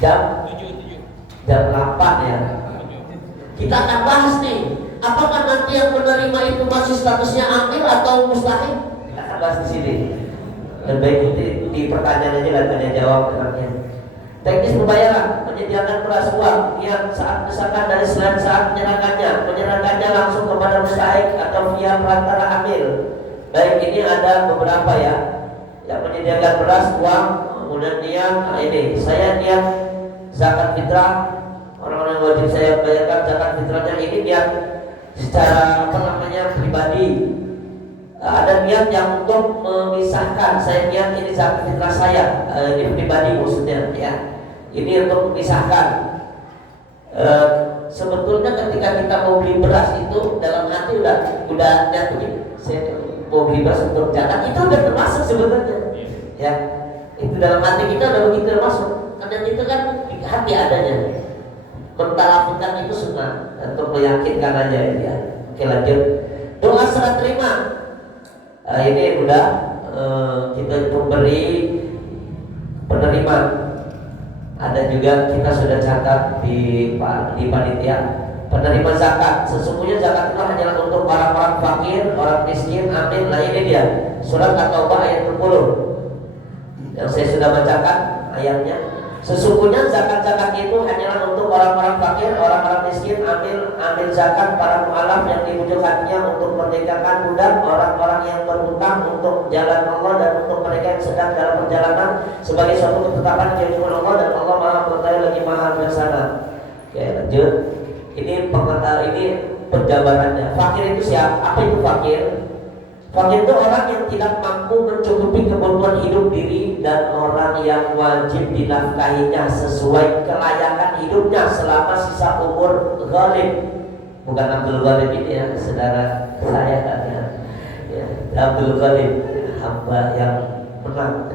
Jam 8 ya. Kita akan bahas nih, apakah nanti yang menerima itu masih statusnya amil atau mustahil? Kita akan bahas di sini. Lebih baik di pertanyaan aja dan tanya jawab dengannya. Teknis pembayaran, menyediakan beras uang yang saat misalkan dari selain saat menyerahkannya langsung kepada mustahik atau via perantara amil. Baik, ini ada beberapa ya yang menyediakan beras uang, kemudian niat, ini saya niat zakat fitrah orang-orang yang wajib saya bayarkan zakat fitrahnya ini niat secara pribadi. Ada niat yang untuk memisahkan, saya niat ini zakat fitrah saya, ini pribadi maksudnya ya. Ini untuk memisahkan. Sebetulnya ketika kita mau beli beras itu dalam hati udah niat begini, saya mau beli beras untuk zakat, itu udah termasuk sebetulnya. Ya, itu dalam hati kita udah begitu termasuk. Karena itu kan di hati adanya. Mentalafukan itu sunnah untuk meyakinkan aja ya. Oke, lanjut. Doa serah terima. Ini udah kita memberi penerima. Ada juga kita sudah catat di panitia penerima zakat. Sesungguhnya zakat itu hanyalah untuk orang-orang fakir, orang miskin. Amin. Nah ini dia surat At-Taubah ayat 20 yang saya sudah bacakan ayatnya. Sesungguhnya zakat-zakat itu hanyalah untuk orang-orang fakir, orang-orang miskin. Ambil zakat para mu'alaf yang dibujuk hatinya untuk merdekakan budak, orang-orang yang berhutang untuk jalan Allah, dan untuk mereka yang sedang dalam perjalanan sebagai suatu ketetapan yang diumumkan Allah, dan Allah Maha Mengetahui lagi Maha Bijaksana. Oke, lanjut. Ini penjabarannya. Fakir itu siapa? Apa itu fakir? Fakir itu orang yang tidak mampu mencukupi kebutuhan hidup diri dan orang yang wajib dinafkahinya sesuai kelayakan hidupnya selama sisa umur ghalib. Bukan Abdul Ghalib ini ya, saudara saya kan ya. Abdul Ghalib, hamba yang menang.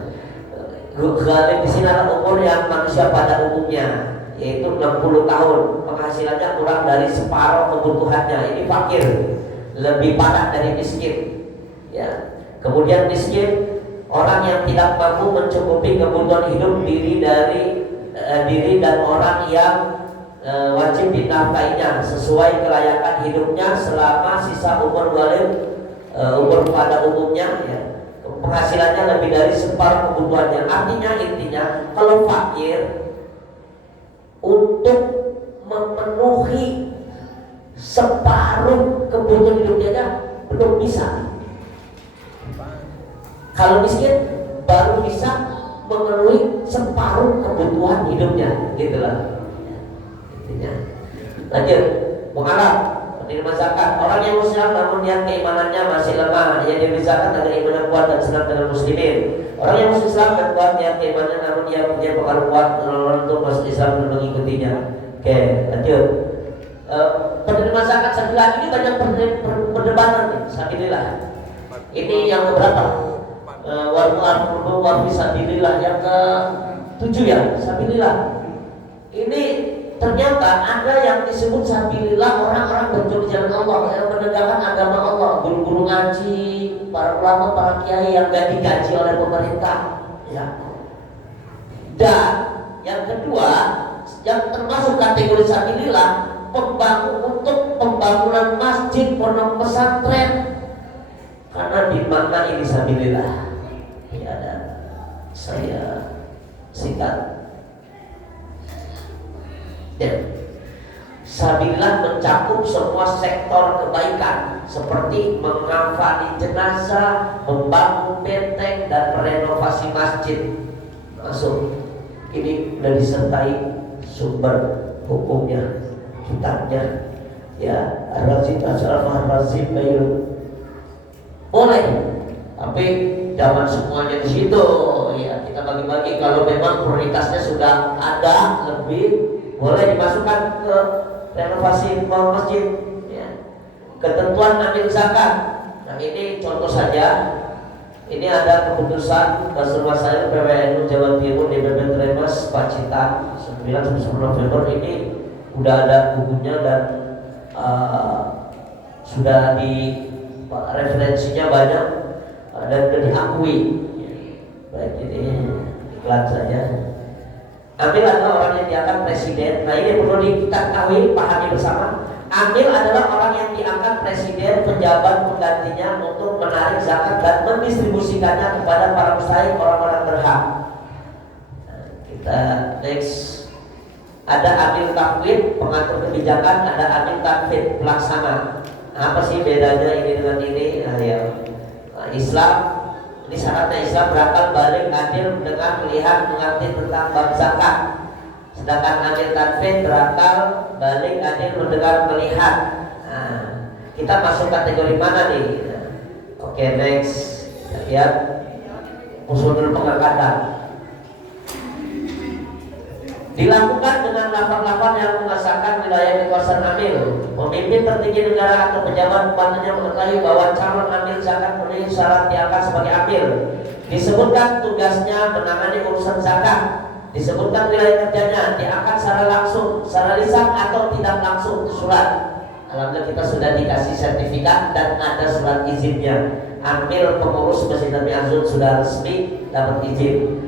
Ghalib di sini adalah umur yang manusia pada umumnya, yaitu 60 tahun. Penghasilannya kurang dari separuh kebutuhannya. Ini fakir, lebih parah dari miskin. Ya. Kemudian miskin, orang yang tidak mampu mencukupi kebutuhan hidup diri dan orang yang wajib dinafkainya sesuai kelayakan hidupnya selama sisa umur ghalib, umur pada umumnya ya. Penghasilannya lebih dari separuh kebutuhannya. Artinya intinya kalau fakir untuk memenuhi separuh kebutuhan hidupnya belum bisa. Kalau miskin baru bisa memenuhi separuh kebutuhan hidupnya, gitulah. Intinya. Lanjut, mu'alaf, penerima zakat. Orang yang muslim namun niat keimanannya masih lemah, ia diberi zakat agar imannya kuat dan senang dengan muslimin. Orang yang masuk Islam dan kuat niat keimanannya namun ia punya pengaruh kuat untuk masuk Islam dan mengikutinya. Oke, lanjut. Penerima zakat sabilillah ini banyak perdebatan nih, sabilillah. Ini yang berapa? Wa fisabilillah yang ke-7 ya, sabilillah. Ini ternyata ada yang disebut sabilillah orang-orang berjuang di jalan Allah, yang menegakkan agama Allah, guru-guru ngaji, para ulama, para kiai yang gak digaji oleh pemerintah ya. Dan yang kedua, yang termasuk kategori sabilillah, untuk pembangunan masjid, pondok pesantren. Karena di mana ini sabilillah? Ini ada saya singkat. Dan sabilillah mencakup semua sektor kebaikan seperti mengafani jenazah, membangun benteng, dan merenovasi masjid. Masuk. Ini sudah disertai sumber hukumnya, kitabnya. Ya, Ar-Razid Asy-Syaraf boleh, tapi jangan semuanya di situ. Ya, kita bagi-bagi. Kalau memang prioritasnya sudah ada lebih, boleh dimasukkan ke renovasi masjid. Ya. Ketentuan ambil zakat. Nah ini contoh saja. Ini ada keputusan Basur Masail PWNU Jawa Timur di BPM Tremas Pacitan 9-10 November. Ini udah ada bukunya dan sudah di referensinya banyak dan sudah diakui. Baik, ini iklan saja. Amil adalah orang yang diangkat presiden. Nah ini perlu kita ketahui, pahami bersama. Amil adalah orang yang diangkat presiden, pejabat penggantinya untuk menarik zakat dan mendistribusikannya kepada para mustahik, orang-orang berhak. Nah, kita next. Ada amil takwid, pengatur kebijakan. Ada amil tanfid, pelaksana. Apa sih bedanya ini dengan ini? Nah, ya. Islam, ini syaratnya Islam berakal, balik, adil, mendengar, melihat, mengerti tentang bab zakat. Sedangkan amil tanfid berakal, balik, adil, mendengar, melihat. Nah, kita masuk kategori mana nih? Oke, next. Kita lihat usul pengangkatan. Dilakukan dengan lafaz-lafaz yang mengesahkan wilayah kekuasaan amil. Pemimpin tertinggi negara atau pejabat pembantunya mengetahui bahwa calon amil zakat memenuhi syarat diangkat sebagai amil. Disebutkan tugasnya menangani urusan zakat. Disebutkan wilayah kerjanya, diangkat secara langsung, secara lisan atau tidak langsung, surat. Alhamdulillah kita sudah dikasih sertifikat dan ada surat izinnya. Amil pengurus Masjid Nabi Azud sudah resmi dapat izin.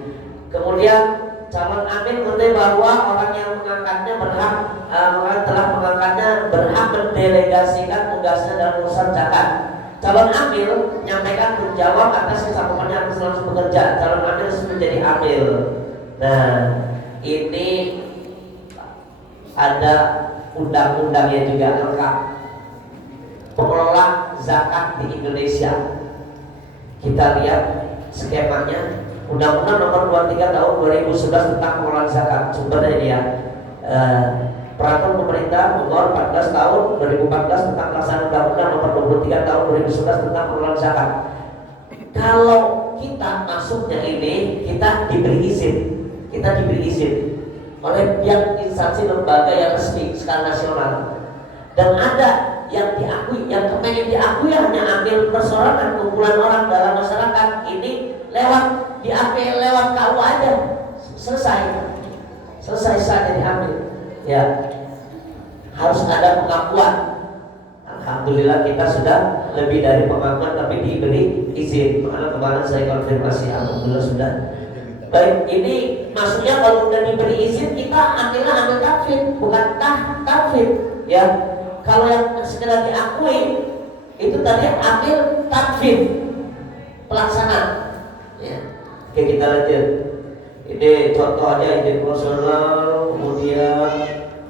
Kemudian calon amil mengetahui bahwa orang yang mengangkatnya telah mengangkatnya berhak mendelegasikan tugasnya dalam urusan zakat. Calon amil menyampaikan menjawab atas kesanggupannya yang langsung bekerja. Calon amil sudah menjadi amil. Nah, ini ada undang-undangnya juga lengkap. Pengelola zakat di Indonesia. Kita lihat skemanya. Undang-Undang Nomor 23 Tahun 2011 tentang pengelolaan zakat. Sumbernya ini ya. Peraturan Pemerintah Nomor 14 Tahun 2014 tentang pelaksanaan Undang-Undang Nomor 23 Tahun 2011 tentang pengelolaan zakat. Kalau kita masuknya ini, kita diberi izin. Kita diberi izin oleh pihak instansi lembaga yang resmi skala nasional. Dan ada yang diakui, yang kepengen diakui hanya ambil persoalan kumpulan orang dalam masyarakat ini lewat diambil lewat KU aja, selesai saja diambil. Ya, harus ada pengakuan. Alhamdulillah kita sudah lebih dari pengakuan tapi diberi izin. Karena kemarin saya konfirmasi, alhamdulillah sudah. Baik, ini maksudnya kalau udah diberi izin kita ambil takfir, bukan takfir. Ya, kalau yang sekedar diakui itu tadi ambil takfir pelaksana. Ya. Oke, kita lanjut. Ini contohnya izin personal, kemudian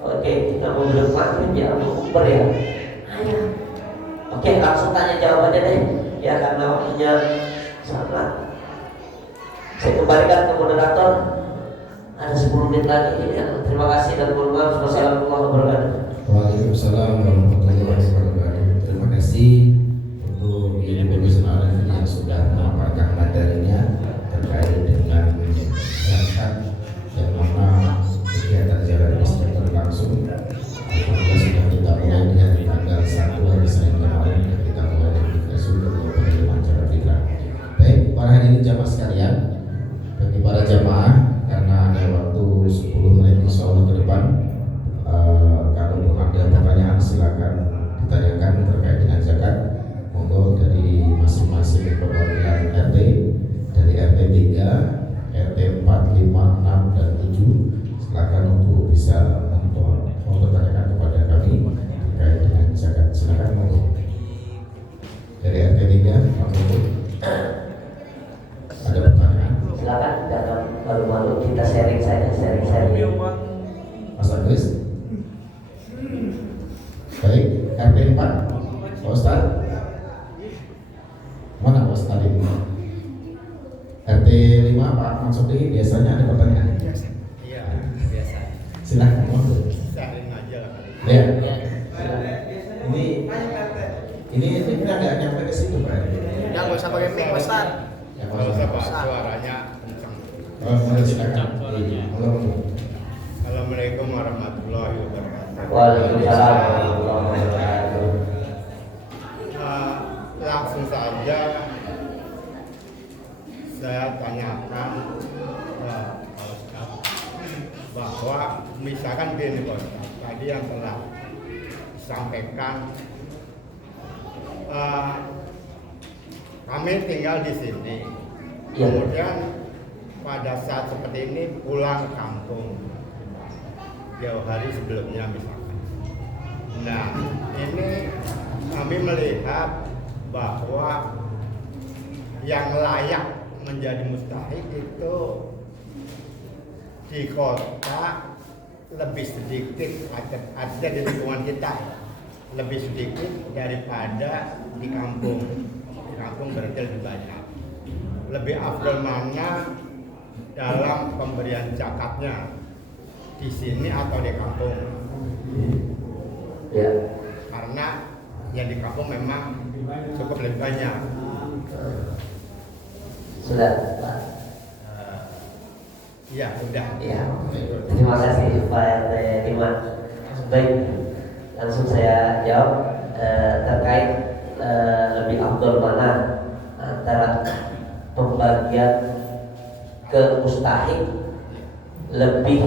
oke kita mau bermakna ya Oktober ya. Ayo. Oke, langsung tanya jawab aja deh. Ya karena waktunya sangat. Saya kembalikan ke moderator. Ada 10 menit lagi. Ya. Terima kasih dan mohon maaf. Wassalamualaikum warahmatullahi wabarakatuh. Waalaikumsalam warahmatullahi wabarakatuh. Terima kasih untuk Ibu Bismillah yang sudah memaparkan materinya terkait dengan zakat yang mana kegiatan jalan bisnis berlangsung. Alhamdulillah sudah kita mulai di hari tanggal 1 hari Senin kemarin dan kita mulai dari sudah penerimaan cara fitrah. Baik, para hadirin jamaah sekalian, bagi para jamaah karena ada waktu 10 menit insya Allah ke depan, kalau ada pertanyaan silakan ditanyakan terkait dengan zakat. Monggo dari masing-masing perwakilan RT, dari RT 3, RT 4, 5, 6 dan 7, silakan untuk bisa mempertanyakan kepada kami terkait dengan zakat. Silakan monggo. Dari RT 3, monggo. Ada pertanyaan? Silakan, jangan malu-malu, kita sharing saja, sharing. Mas Agus. Baik, RT 4, Pak Ustaz. Mana Pak Ustaz ini? RT 5, Pak Mansuri, biasanya ada pertanyaan? Iya, biasa. Silakan, monggo. Sharing aja lah. Ya. Ini kita nggak nyampe ke situ Pak. Ya nggak usah pakai mic Ustaz. Ya, Kalau usah Pak, suaranya kencang. Oh, monggo silakan. Monggo. Assalamualaikum warahmatullahi wabarakatuh. Waalaikumsalam warahmatullahi wabarakatuh. Langsung saja saya tanyakan Pak Ustaz, bahwa misalkan gini Pak Ustaz, tadi yang telah disampaikan, kami tinggal di sini, Ya. kemudian pada saat seperti ini pulang kampung jauh hari sebelumnya misalkan. Nah, ini kami melihat bahwa yang layak menjadi mustahik itu di kota lebih sedikit, ada di lingkungan kita lebih sedikit daripada di kampung. Di kampung berarti lebih banyak. Lebih afdal mana dalam pemberian zakatnya? di sini atau di kampung. Ya. Karena yang di kampung memang cukup lebih banyak. Sudah, Pak. Ya, udah. Ya. Terima kasih Pak RT Iman. Baik, langsung saya jawab terkait lebih afdol mana antara pembagian ke mustahik lebih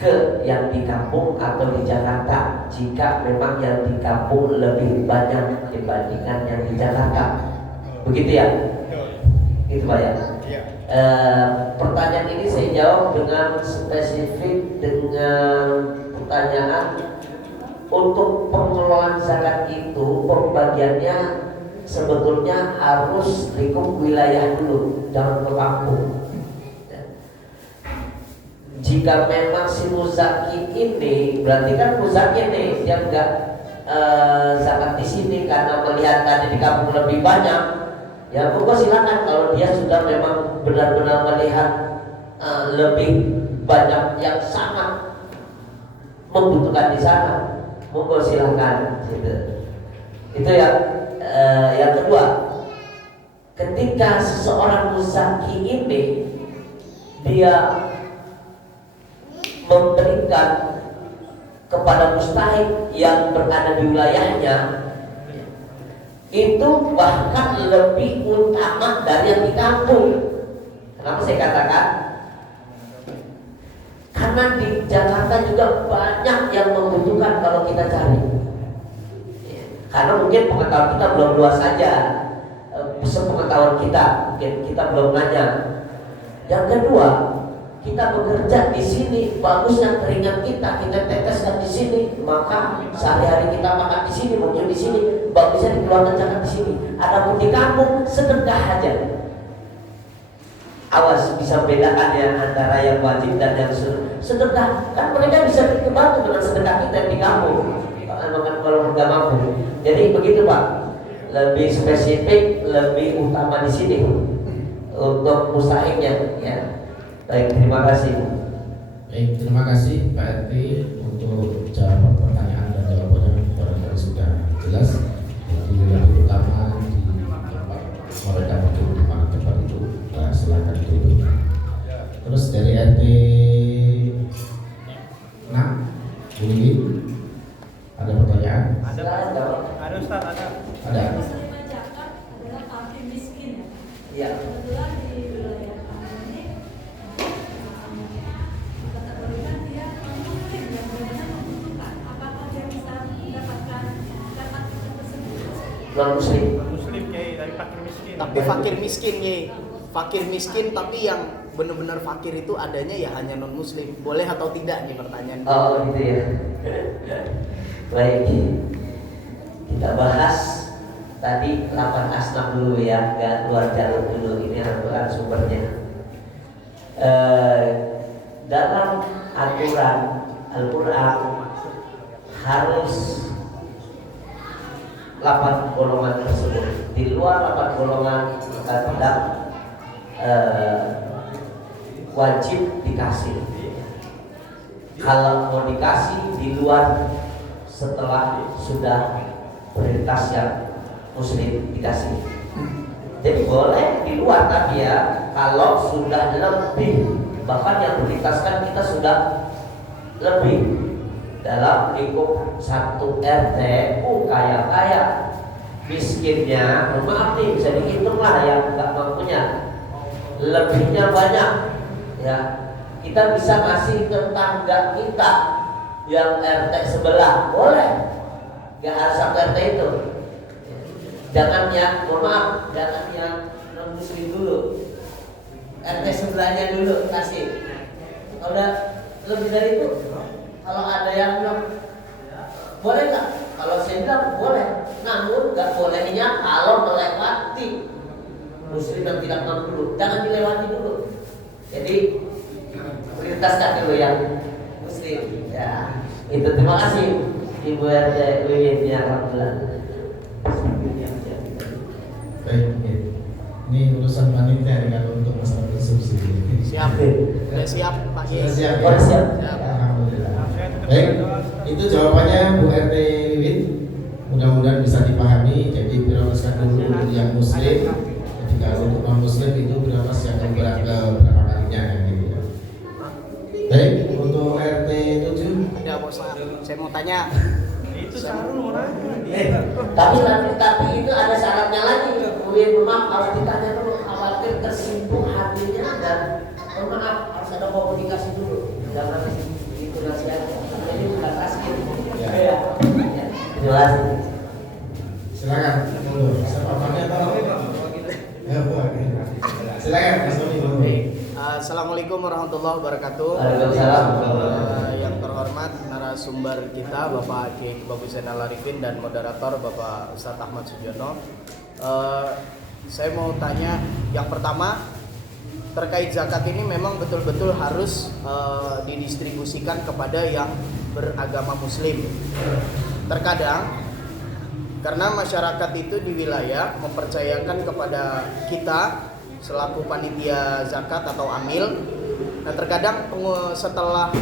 ke yang di kampung atau di Jakarta, jika memang yang di kampung lebih banyak dibandingkan yang di Jakarta, begitu ya? Gitu Pak ya? Iya. Pertanyaan ini saya jawab dengan spesifik dengan pertanyaan untuk pengelolaan zakat itu pembagiannya sebetulnya harus lingkup wilayah dulu, jangan ke kampung. Jika memang si muzaki ini berarti kan muzaki nih dia enggak zakat di sini karena melihat tadi di kampung lebih banyak, ya pokok silakan. Kalau dia sudah memang benar-benar melihat lebih banyak yang sangat membutuhkan di sana, monggo silakan. Gitu. Itu yang kedua, ketika seseorang muzaki ini dia memberikan kepada mustahik yang berada di wilayahnya, itu bahkan lebih utama dari yang di kampung. Kenapa saya katakan? Karena di Jakarta juga banyak yang membutuhkan kalau kita cari. Karena mungkin pengetahuan kita belum luas saja, sepengetahuan kita mungkin kita belum nanya. Yang kedua, kita bekerja di sini, bagusnya keringat kita teteskan di sini, maka sehari-hari kita makan di sini, mungkin di sini, bagusnya dikeluarkan zakat di sini. Adapun di kampung sedekah aja. Awas, bisa bedakan ya antara yang wajib dan yang sedekah. Kan mereka bisa dibantu dengan sedekah kita di kampung. Kalau nggak mampu. Jadi begitu Pak. Lebih spesifik, lebih utama di sini untuk mustahiknya, ya. Baik, terima kasih. Baik, terima kasih Pak RT untuk jawaban pertanyaan dan jawabannya barangkali sudah jelas. Jadi lebih utama di tempat mereka duduk di mana tempat itu, silakan dulu. Terus dari RT 6, Bu Lili, ada pertanyaan? Ada Ustaz, ada. Ada. Muslimah Jakarta adalah fakir miskin ya. Iya. Kebetulan di wilayah kami ini kategorikan dia muslim yang benar-benar membutuhkan. Apakah dia bisa mendapatkan zakat tersebut? Non muslim. Muslim Kiai dari fakir miskin. Tapi fakir miskin nih, fakir miskin tapi yang benar-benar fakir itu adanya ya hanya non muslim. Boleh atau tidak nih pertanyaan? Oh gitu ya. Baik, kita bahas tadi 8 asnaf dulu ya, nggak keluar jalur dulu. Ini aturan sumbernya. Dalam aturan Al-Quran harus 8 golongan tersebut. Di luar 8 golongan tidak wajib dikasih. Kalau mau dikasih di luar setelah sudah prioritas yang muslim dikasih. Jadi boleh di luar, tapi ya kalau sudah lebih, bahkan yang prioritaskan kita sudah lebih dalam lingkup satu RT, kaya miskinnya, maaf nih bisa dihitung lah yang nggak mampunya, lebihnya banyak ya. Kita bisa ngasih tetangga kita yang RT sebelah, boleh, nggak harus satu RT itu. Jangan yang, mohon maaf, jangan yang non muslim dulu, RT sebelahnya dulu kasih. Kalau udah lebih dari itu, kalau ada yang bilang boleh nggak? Kalau saya bilang boleh, namun nggak bolehnya kalau melewati muslim yang tidak mampu dulu, jangan dilewati dulu. Jadi prioritaskan dulu yang muslim. Ya, itu terima kasih Ibu RT Wiwin ya, alhamdulillah. Baik, ini urusan panitia kalau untuk masalah konsumsi. Siap, udah siap Pak Kiai. Sudah siap, Oh, siap. Siap. Alhamdulillah. Alhamdulillah. Baik, itu jawabannya Bu RT Win. Mudah-mudahan bisa dipahami. Jadi prioritaskan dulu untuk yang muslim. Jadi kalau untuk non muslim itu prioritas yang berapa kalinya gitu ya. Baik, untuk RT 7. Ya bos, saya mau tanya. Itu Sarul mau nanya. Tapi itu ada syaratnya lagi. Kemudian maaf harus ditanya dulu, khawatir tersinggung hatinya dan maaf harus ada komunikasi dulu. Jangan itu nasihat. Ini bukan taskin. Ya. Jelas. Silakan. Monggo. Siapa tanya atau? Ya, Bu. Silakan Mas Tony. Assalamualaikum warahmatullahi wabarakatuh. Waalaikumsalam. Yang terhormat narasumber kita Bapak Kiai Babu Zainal Arifin dan moderator Bapak Ustadz Ahmad Sujono. Saya mau tanya yang pertama terkait zakat ini memang betul-betul harus didistribusikan kepada yang beragama Muslim. Terkadang karena masyarakat itu di wilayah mempercayakan kepada kita selaku panitia zakat atau amil. Dan terkadang setelah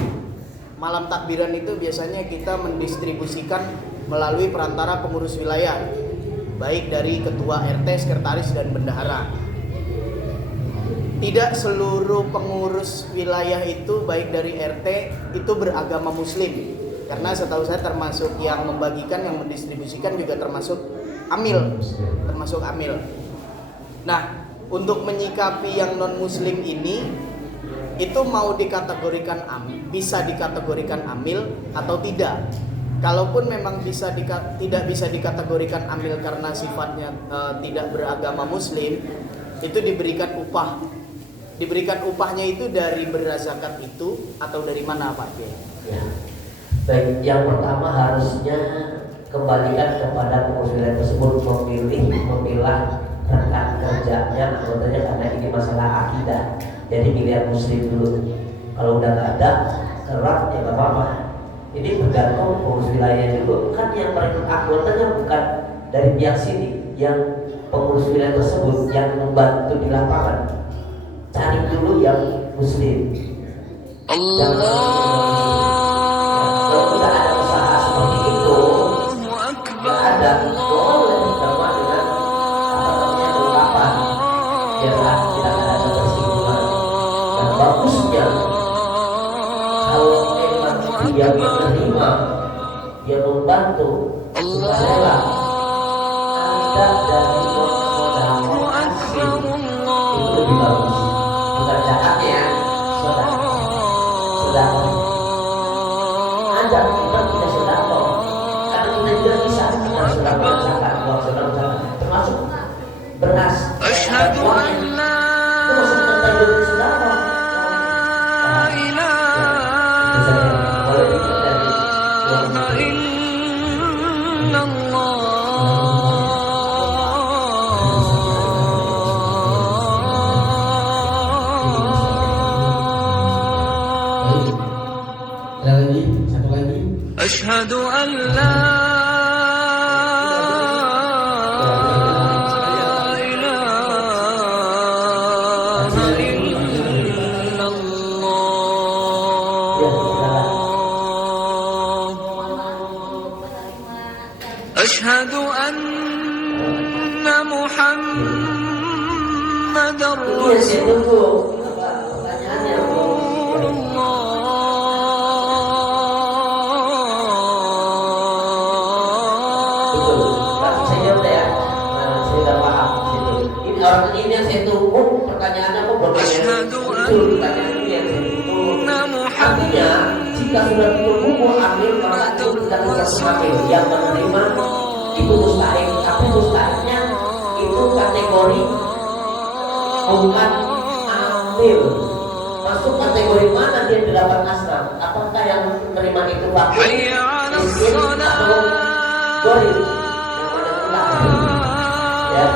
malam takbiran itu biasanya kita mendistribusikan melalui perantara pengurus wilayah, baik dari ketua RT, sekretaris dan bendahara. Tidak seluruh pengurus wilayah itu baik dari RT itu beragama Muslim. Karena setahu saya termasuk yang membagikan, yang mendistribusikan juga termasuk amil. Nah, untuk menyikapi yang non muslim ini itu mau dikategorikan bisa dikategorikan amil atau tidak. Kalaupun memang tidak bisa dikategorikan amil karena sifatnya tidak beragama muslim, itu diberikan upah. Diberikan upahnya itu dari beras zakat itu atau dari mana Pak Kiai? Ya. Baik, yang pertama harusnya kembalikan kepada pengurus wilayah tersebut memilah rekan kerjanya, anggotanya, karena ini masalah akidah. Jadi pilihan muslim dulu. Kalau udah nggak ada kerak ya nggak apa-apa. Ini bergantung pengurus wilayah juga. Kan yang merekrut anggotanya bukan dari pihak sini, yang pengurus wilayah tersebut yang membantu di lapangan. Cari dulu yang muslim. Kalau tidak ada usaha seperti itu, nggak ada boleh sama dengan ungkapan. Biarlah tidak ada tersinggungan. Dan bagusnya kalau memang dia menerima, dia membantu, sukarela, ada dari saudara asing itu lebih bagus. Bukan zakatnya, saudara. Ada kita punya saudara, karena kita juga bisa punya saudara zakat, uang saudara, termasuk beras. Asyhadu an la أشهد أن لا إله إلا الله أشهد أن محمد رسول ini yang saya tunggu, pertanyaannya kok pertanyaan itu pertanyaan ini yang saya tunggu. Artinya jika sudah ditunggu ambil maka itu tidak bisa semakin yang menerima itu mustahil, tapi mustahilnya itu kategori bukan ambil. Masuk kategori mana dia didapat asram? Apakah yang menerima itu fakir, miskin atau goril? Ya.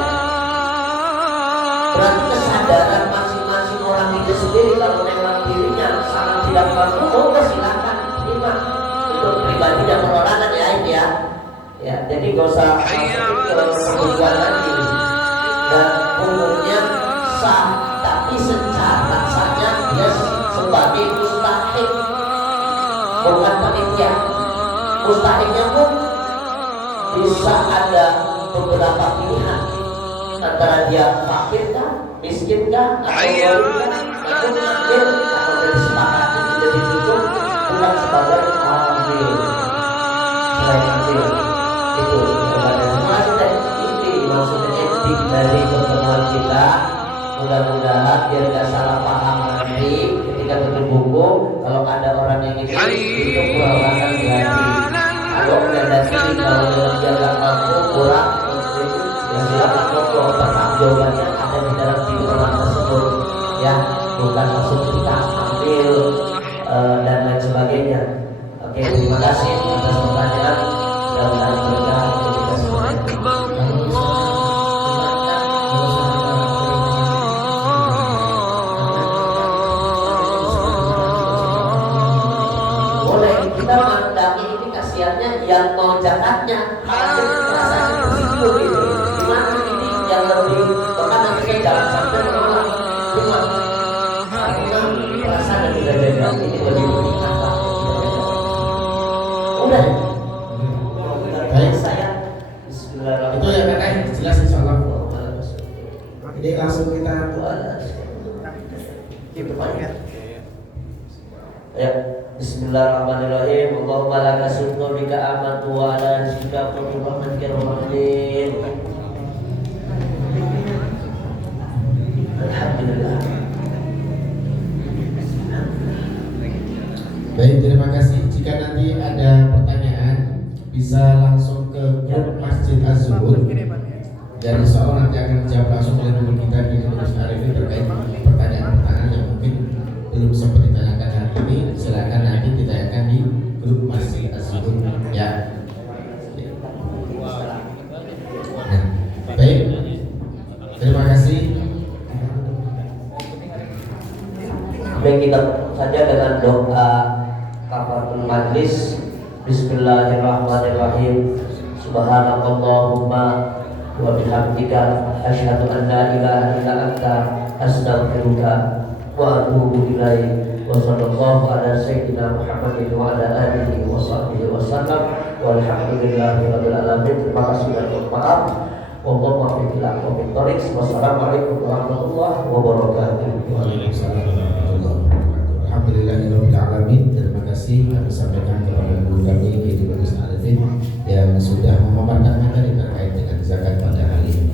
Berarti kesadaran masing-masing orang itu sendiri kalau memang dirinya sangat tidak mampu, silakan terima. Itu pribadi dan perorangan ya ini ya. Ya, jadi gak usah masuk ke kebutuhan lagi. Dan umumnya sah, tapi secara sahnya dia sebagai mustahil Mustahilnya pun bisa ada beberapa pilihan antara dia fakir kah, miskin kah, atau gharib kah, atau mengambil atau disepakati sudah ditutup bukan sebagai amil. Selain amil itu maksudnya inti dari pertemuan kita. Mudah-mudahan biar gak salah paham nanti ketika tutup buku, kalau ada orang yang ingin itu kurang hati. Kalau mendadak kalau dia gak mampu kurang, ya silakan ngobrol. Tetap jawabannya ada di dalam tiduran tersebut, ya bukan langsung kita ambil dan lain sebagainya. Oke, terima kasih atas pertanyaan. Mudah-mudahan berkah untuk kita semua. Kita mandangi ini kasihannya yang mau zakatnya rasanya tersinggung gitu. Gimana ini yang lebih bahkan nanti jangan sampai menolak cuma karena merasa dan tidak beda ini lebih apa? Udah. Baik saya. Bismillahirrahmanirrahim. Itu ya kakak jelas insyaallah. Jadi langsung kita ya. Bismillahirrahmanirrahim. Allahumma laka syukru bika amantu wa ala rizqika wa rahmatika rahmatin. Alhamdulillah. Baik, terima kasih. Jika nanti ada pertanyaan bisa langsung ke grup Masjid Az-Zuhur dan insya Allah nanti akan dijawab langsung oleh guru kita di Kampus Arifin terkait pertanyaan-pertanyaan yang mungkin belum sempat ditanyakan hari ini. Silakan nanti ditanyakan di grup Masjid Az-Zuhur ya. Nah, baik, terima kasih. Baik, kita saja dengan doa kafaratul majlis. Bismillahirrahmanirrahim. Subhanakallahumma wa bihamdika asyhadu an la ilaha illa anta astaghfiruka wa atubu ilaik. Wa sallallahu ala sayyidina Muhammadin wa ala alihi wa sahbihi wa sallam. Walhamdulillahi rabbil alamin. Terima kasih dan maaf. Wallahu a'lam bishawab. Wassalamualaikum warahmatullahi wabarakatuh. Waalaikumsalam warahmatullahi wabarakatuh. Alhamdulillahirabbil alamin. Terima kasih kami sampaikan kepada guru kami Kiai Bagus Arifin yang sudah memaparkan materi terkait dengan zakat pada hari ini.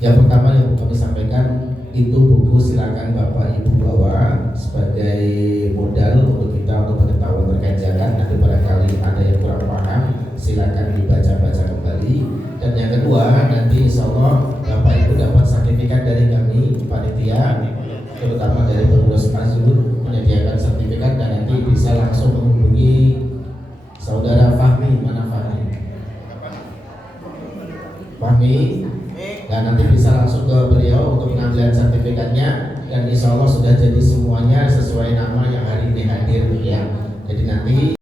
Yang pertama yang kami sampaikan itu buku, silakan Bapak Ibu bawa sebagai modal untuk kita untuk pengetahuan terkait zakat. Nanti barangkali ada yang kurang paham, silakan dibaca-baca kembali. Dan yang kedua, nanti insya Allah Bapak Ibu dapat sertifikat dari kami panitia, terutama dari pengurus Azhur menyediakan sertifikat, dan nanti bisa langsung menghubungi saudara Fahmi. Mana Fahmi? Fahmi, dan nanti bisa langsung ke beliau untuk pengambilan sertifikatnya, dan insya Allah sudah jadi semuanya sesuai nama yang hari ini hadir ya. Jadi nanti